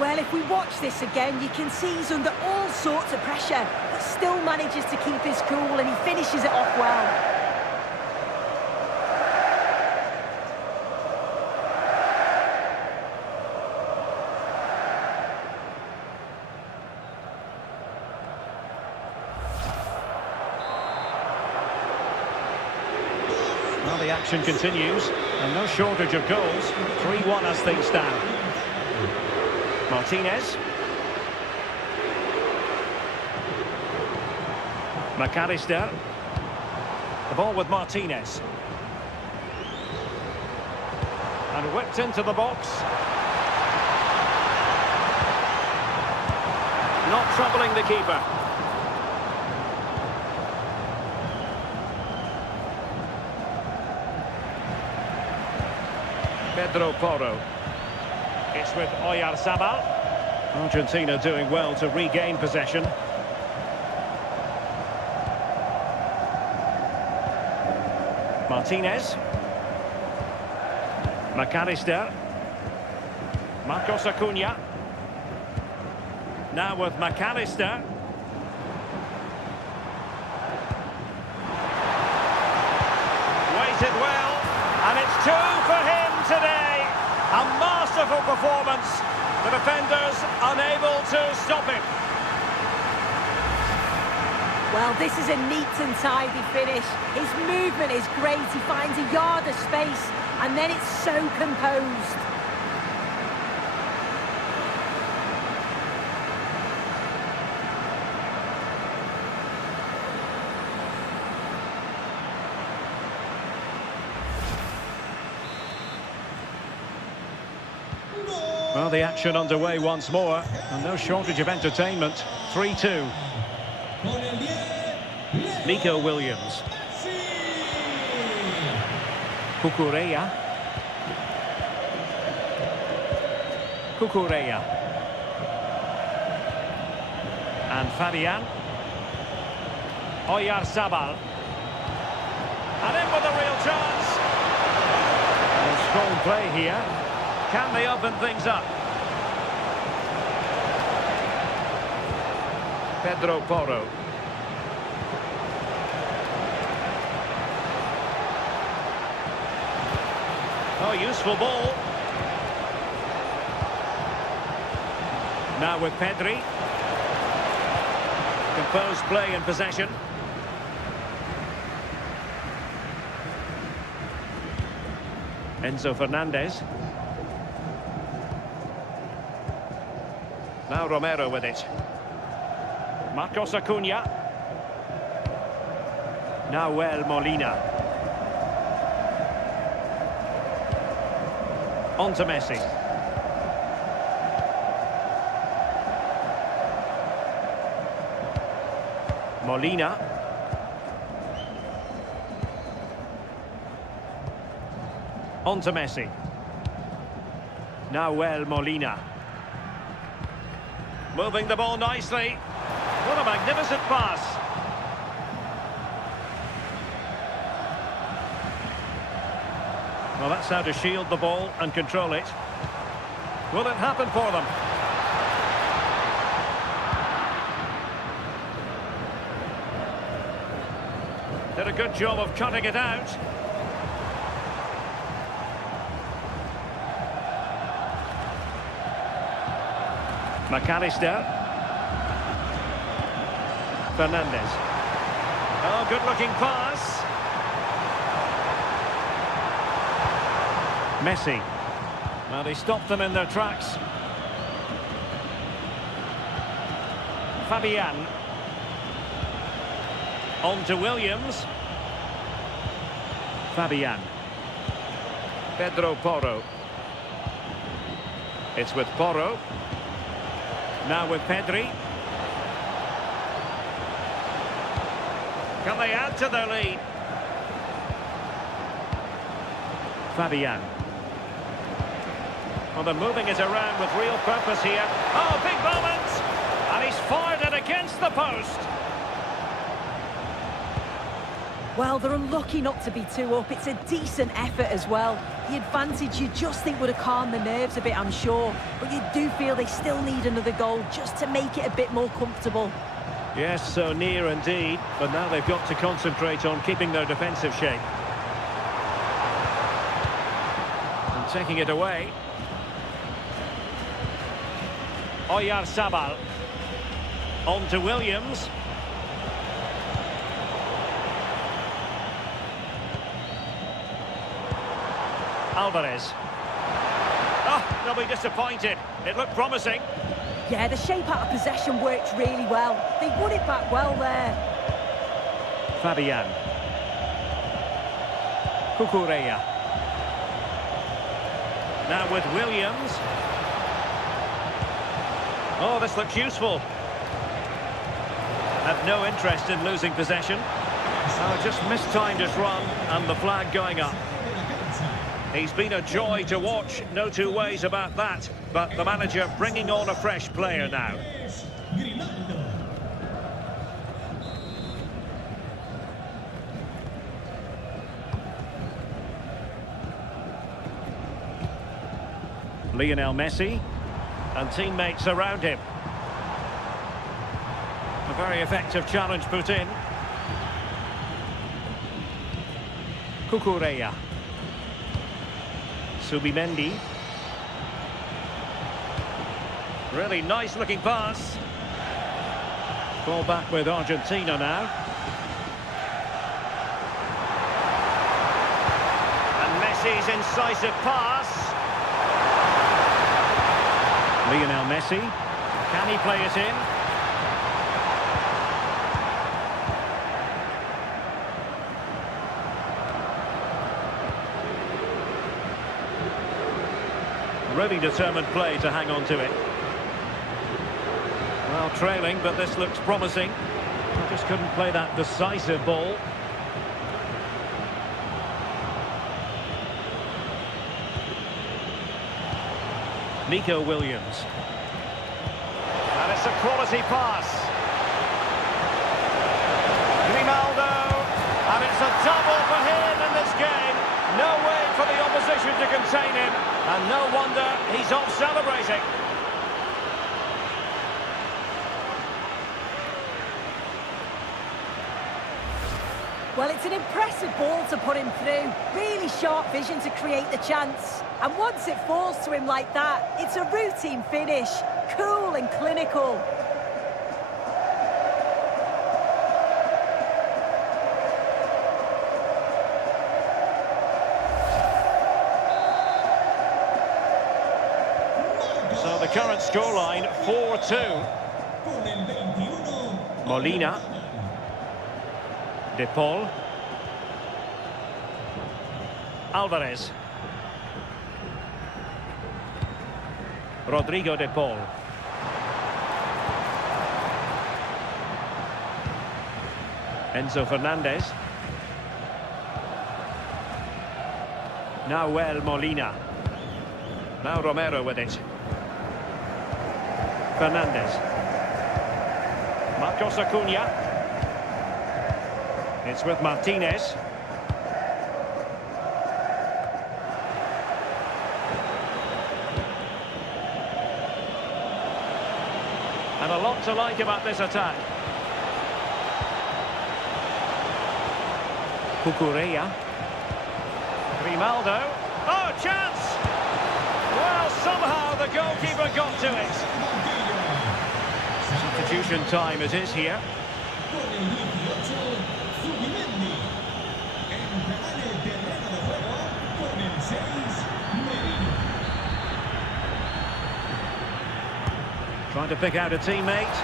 Well, if we watch this again, you can see he's under all sorts of pressure, but still manages to keep his cool and he finishes it off well. Well, the action continues, and no shortage of goals. 3-1 as things stand. Martinez. McAllister. The ball with Martinez. And whipped into the box. Not troubling the keeper. Pedro Porro. It's with Oyarzabal. Argentina doing well to regain possession. Martinez. McAllister. Marcos Acuna. Now with McAllister. Waited well, and it's 2 for him today. A masterful performance. The defenders unable to stop him. Well, this is a neat and tidy finish. His movement is great. He finds a yard of space, and then it's so composed. Well, the action underway once more, and no shortage of entertainment. 3-2. Nico Williams. Cucurella. Cucurella. And Fabian. Oyarzabal. And in with a real chance. And strong play here. Can they open things up? Pedro Porro. Oh, useful ball. Now with Pedri. Composed play in possession. Enzo Fernandez. Now Romero with it. Marcos Acuna. Nahuel Molina. On to Messi. Molina. On to Messi. Nahuel Molina. Moving the ball nicely. What a magnificent pass. Well, that's how to shield the ball and control it. Will it happen for them? Did a good job of cutting it out. McAllister. Fernandez. Oh, good-looking pass. Messi. Well, he stopped them in their tracks. Fabian. On to Williams. Fabian. Pedro Porro. It's with Porro. Now with Pedri. Can they add to their lead? Fabian. Well, they're moving it around with real purpose here. Oh, big moment! And he's fired it against the post. Well, they're unlucky not to be 2 up. It's a decent effort as well. The advantage you just think would have calmed the nerves a bit, I'm sure. But you do feel they still need another goal just to make it a bit more comfortable. Yes, so near indeed. But now they've got to concentrate on keeping their defensive shape. And taking it away. Oyarzabal. On to Williams. Alvarez. Oh, they'll be disappointed. It looked promising. Yeah, the shape out of possession worked really well. They won it back well there. Fabian. Cucurella. Now with Williams. Oh, this looks useful. Have no interest in losing possession. Oh, just mistimed his run and the flag going up. He's been a joy to watch, no two ways about that. But the manager bringing on a fresh player now. Lionel Messi and teammates around him. A very effective challenge put in. Cucurella. Subimendi. Really nice looking pass. Ball back with Argentina now. And Messi's incisive pass. Lionel Messi. Can he play it in? Really determined play to hang on to it. Well, trailing, but this looks promising. Just couldn't play that decisive ball. Nico Williams. And it's a quality pass. Grimaldo. And it's a double for him in this game. No way for the opposition to contain him. And no wonder he's off celebrating. Well, it's an impressive ball to put him through. Really sharp vision to create the chance. And once it falls to him like that, it's a routine finish. Cool and clinical. So the current scoreline, 4-2. Molina. De Paul. Alvarez. Rodrigo De Paul. Enzo Fernandez. Nahuel Molina. Now Romero with it. Fernandez. Marcos Acuna. It's with Martinez. And a lot to like about this attack. Cucurella. Grimaldo. Oh, chance! Well, somehow the goalkeeper got to it. Substitution time it is here. Trying to pick out a teammate.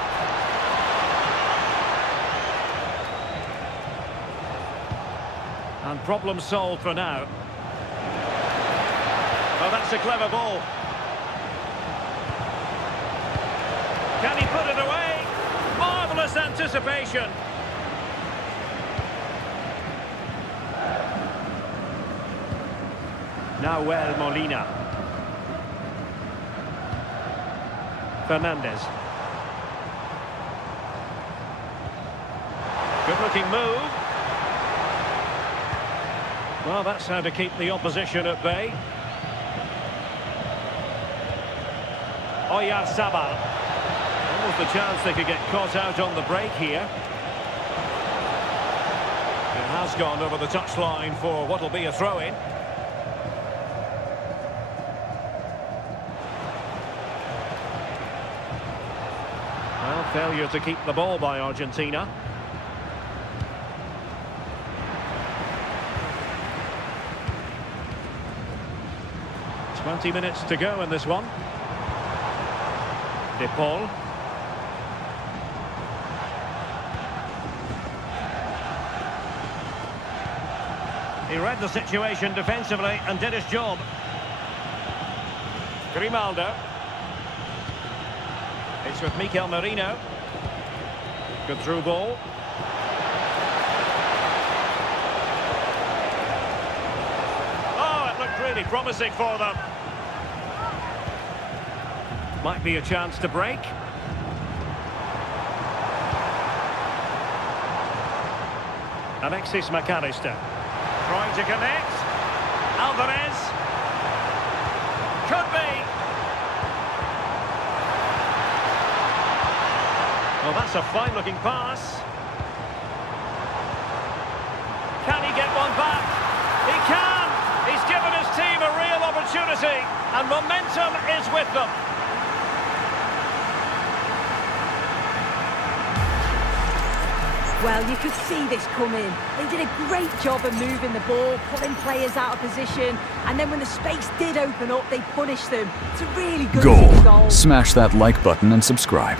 And problem solved for now. Oh, that's a clever ball. Can he put it away? Marvellous anticipation. Nahuel Molina. Fernandez. Good-looking move. Well, that's how to keep the opposition at bay. Oyarzabal. Almost a chance they could get caught out on the break here. It has gone over the touchline for what will be a throw-in. Well, failure to keep the ball by Argentina. "20 minutes to go in this one." De Paul. He read the situation defensively and did his job. Grimaldo. It's with Mikel Merino. Good through ball. Oh, it looked really promising for them. Might be a chance to break. Alexis McAllister. Trying to connect. Alvarez. Could be. Well, that's a fine-looking pass. Can he get one back? He can! He's given his team a real opportunity, and momentum is with them. Well, you could see this coming. They did a great job of moving the ball, pulling players out of position, and then when the space did open up, they punished them. It's a really good team goal. Smash that like button and subscribe.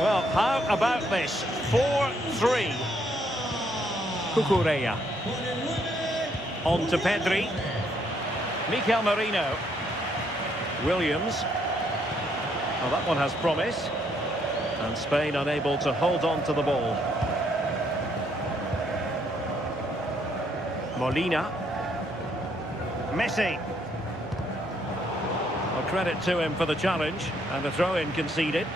Well, how about this? 4-3. Cucurella. On to Pedri. Mikel Merino. Williams. Well, that one has promise. And Spain unable to hold on to the ball. Molina. Messi. Well, credit to him for the challenge. And the throw-in conceded.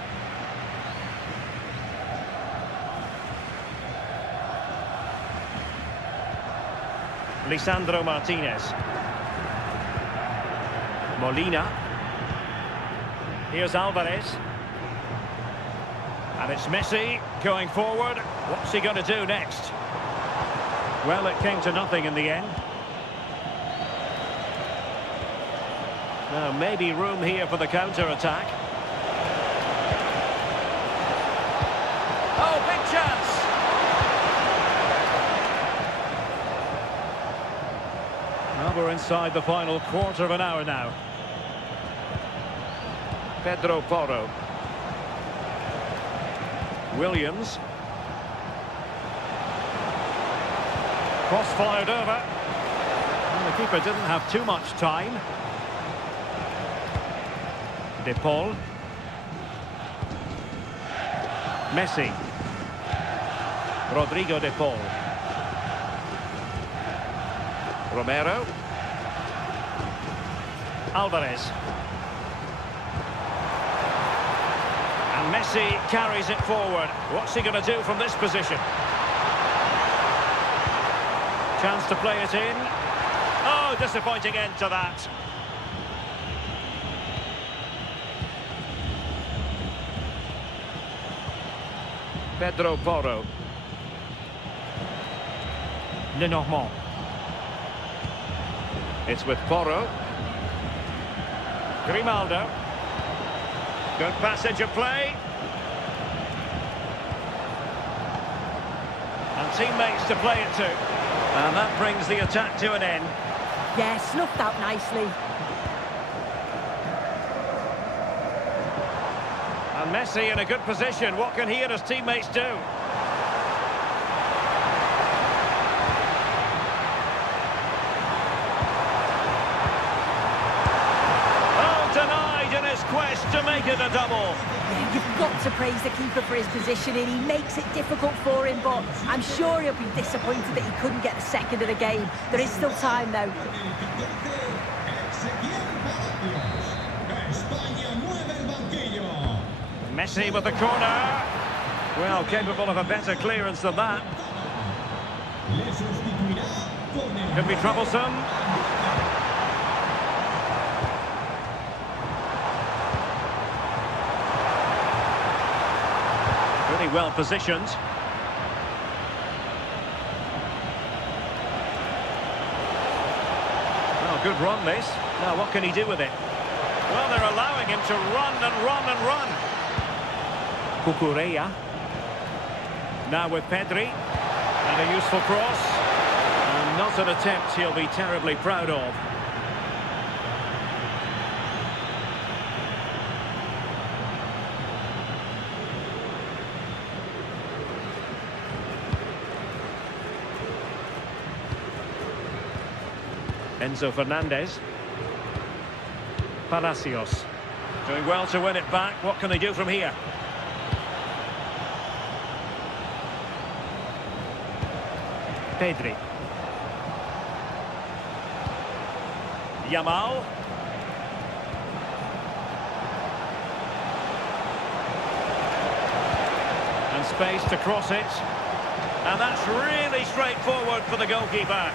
Lisandro Martinez. Molina. Here's Alvarez. And it's Messi going forward. What's he going to do next? Well, it came to nothing in the end. Now, maybe room here for the counter-attack. Oh, big chance! Well, we're inside the final quarter of an hour now. Pedro Porro. Williams. Cross fired over. And the keeper didn't have too much time. De Paul. Messi. Rodrigo De Paul. Romero. Alvarez. And Messi carries it forward. What's he going to do from this position? Chance to play it in. Oh, disappointing end to that. Pedro Porro. Lenormand. It's with Porro. Grimaldo. Good passage of play. And teammates to play it to. And that brings the attack to an end. Yeah, snuffed out nicely. And Messi in a good position. What can he and his teammates do? Oh, denied in his quest to make it needed a double. Yeah, you've got to praise the keeper for his positioning. He makes it difficult for him, but I'm sure he'll be disappointed that he couldn't get the second of the game. There is still time, though. Messi with the corner. Well, capable of a better clearance than that. Could be troublesome. Really well positioned. Well, good run this. Now what can he do with it? Well, they're allowing him to run and run and run. Cucurella. Now with Pedri. And a useful cross. And not an attempt he'll be terribly proud of. Enzo Fernandez. Palacios. Doing well to win it back. What can they do from here? Pedri. Yamal. And space to cross it. And that's really straightforward for the goalkeeper.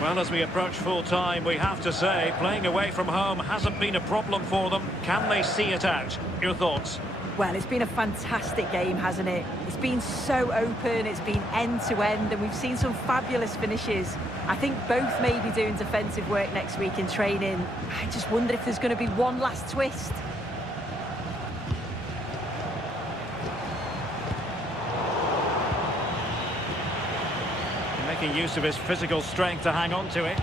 Well, as we approach full time, we have to say, playing away from home hasn't been a problem for them. Can they see it out? Your thoughts? Well, it's been a fantastic game, hasn't it? It's been so open, it's been end-to-end, and we've seen some fabulous finishes. I think both may be doing defensive work next week in training. I just wonder if there's going to be one last twist. Making use of his physical strength to hang on to it.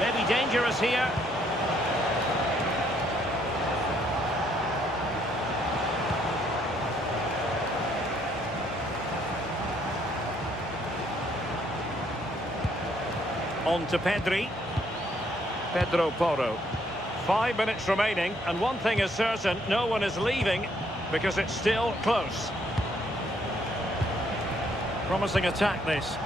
Maybe dangerous here. On to Pedri. Pedro Porro. 5 minutes remaining, and one thing is certain, no one is leaving because it's still close. Promising attack this.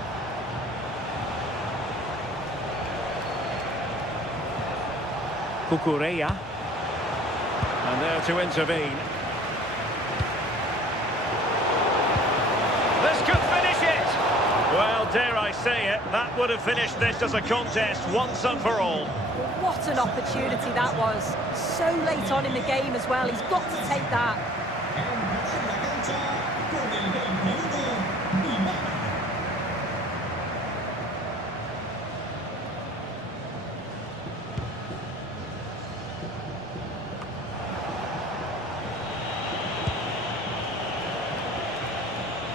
Cucurella. And there to intervene. This could finish it! Well, dare I say it, that would have finished this as a contest once and for all. What an opportunity that was. So late on in the game as well. He's got to take that.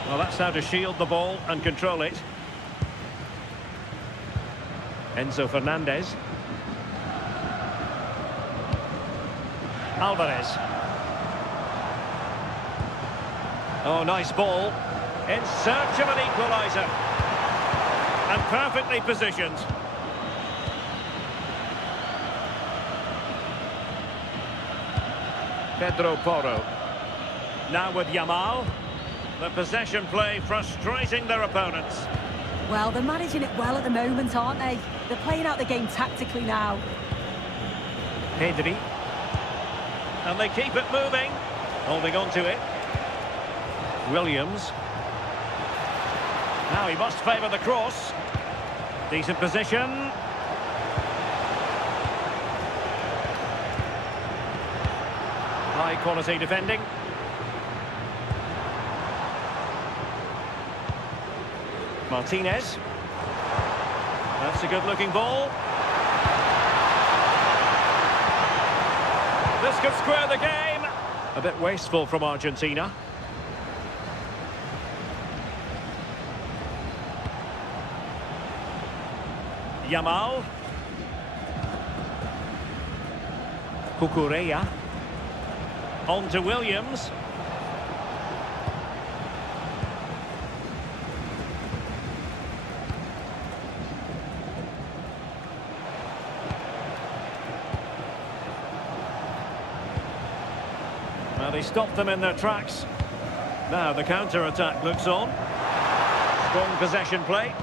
Well, that's how to shield the ball and control it. Enzo Fernandez. Alvarez. Oh, nice ball. In search of an equaliser. And perfectly positioned. Pedro Porro. Now with Yamal. The possession play frustrating their opponents. Well, they're managing it well at the moment, aren't they? They're playing out the game tactically now. Pedri. And they keep it moving. Holding on to it. Williams. Now he must favour the cross. Decent position. High quality defending. Martinez. That's a good-looking ball. This could square the game. A bit wasteful from Argentina. Yamal. Cucurella. On to Williams. Well, he stopped them in their tracks. Now the counter-attack looks on. Strong possession play.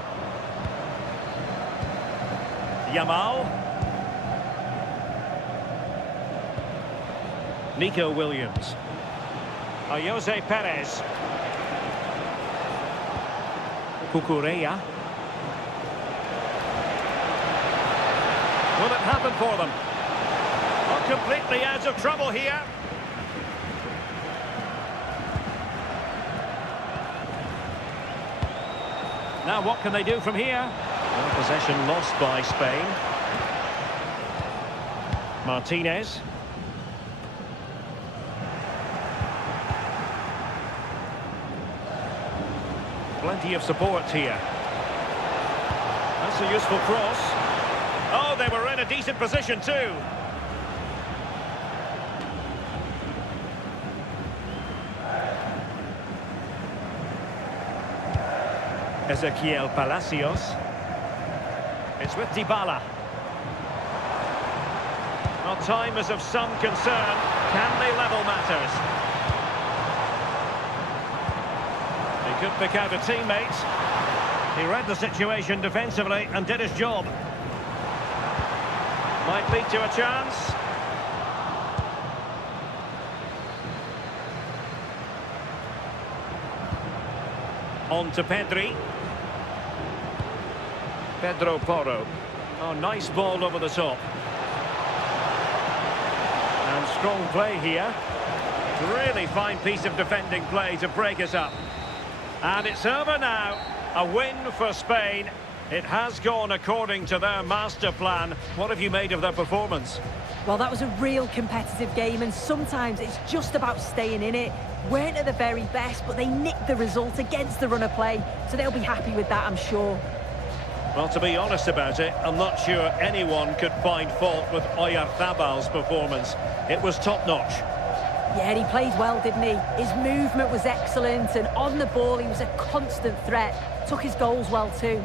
Yamal. Nico Williams. Jose Perez. Cucurella. Will it happen for them? Not completely out of trouble here. Now what can they do from here? Well, possession lost by Spain. Martinez. Plenty of support here. That's a useful cross. Oh, they were in a decent position too. Ezequiel Palacios. It's with Dybala. Well, time is of some concern. Can they level matters? He could pick out a teammate. He read the situation defensively and did his job. Might lead to a chance. On to Pedri. Pedro Porro. Oh, nice ball over the top. And strong play here. Really fine piece of defending play to break us up. And it's over now. A win for Spain. It has gone according to their master plan. What have you made of their performance? Well, that was a real competitive game, and sometimes it's just about staying in it. Weren't at the very best, but they nicked the result against the run of play, so they'll be happy with that, I'm sure. Well, to be honest about it, I'm not sure anyone could find fault with Oyarzábal's performance. It was top-notch. Yeah, he played well, didn't he? His movement was excellent, and on the ball he was a constant threat. Took his goals well too.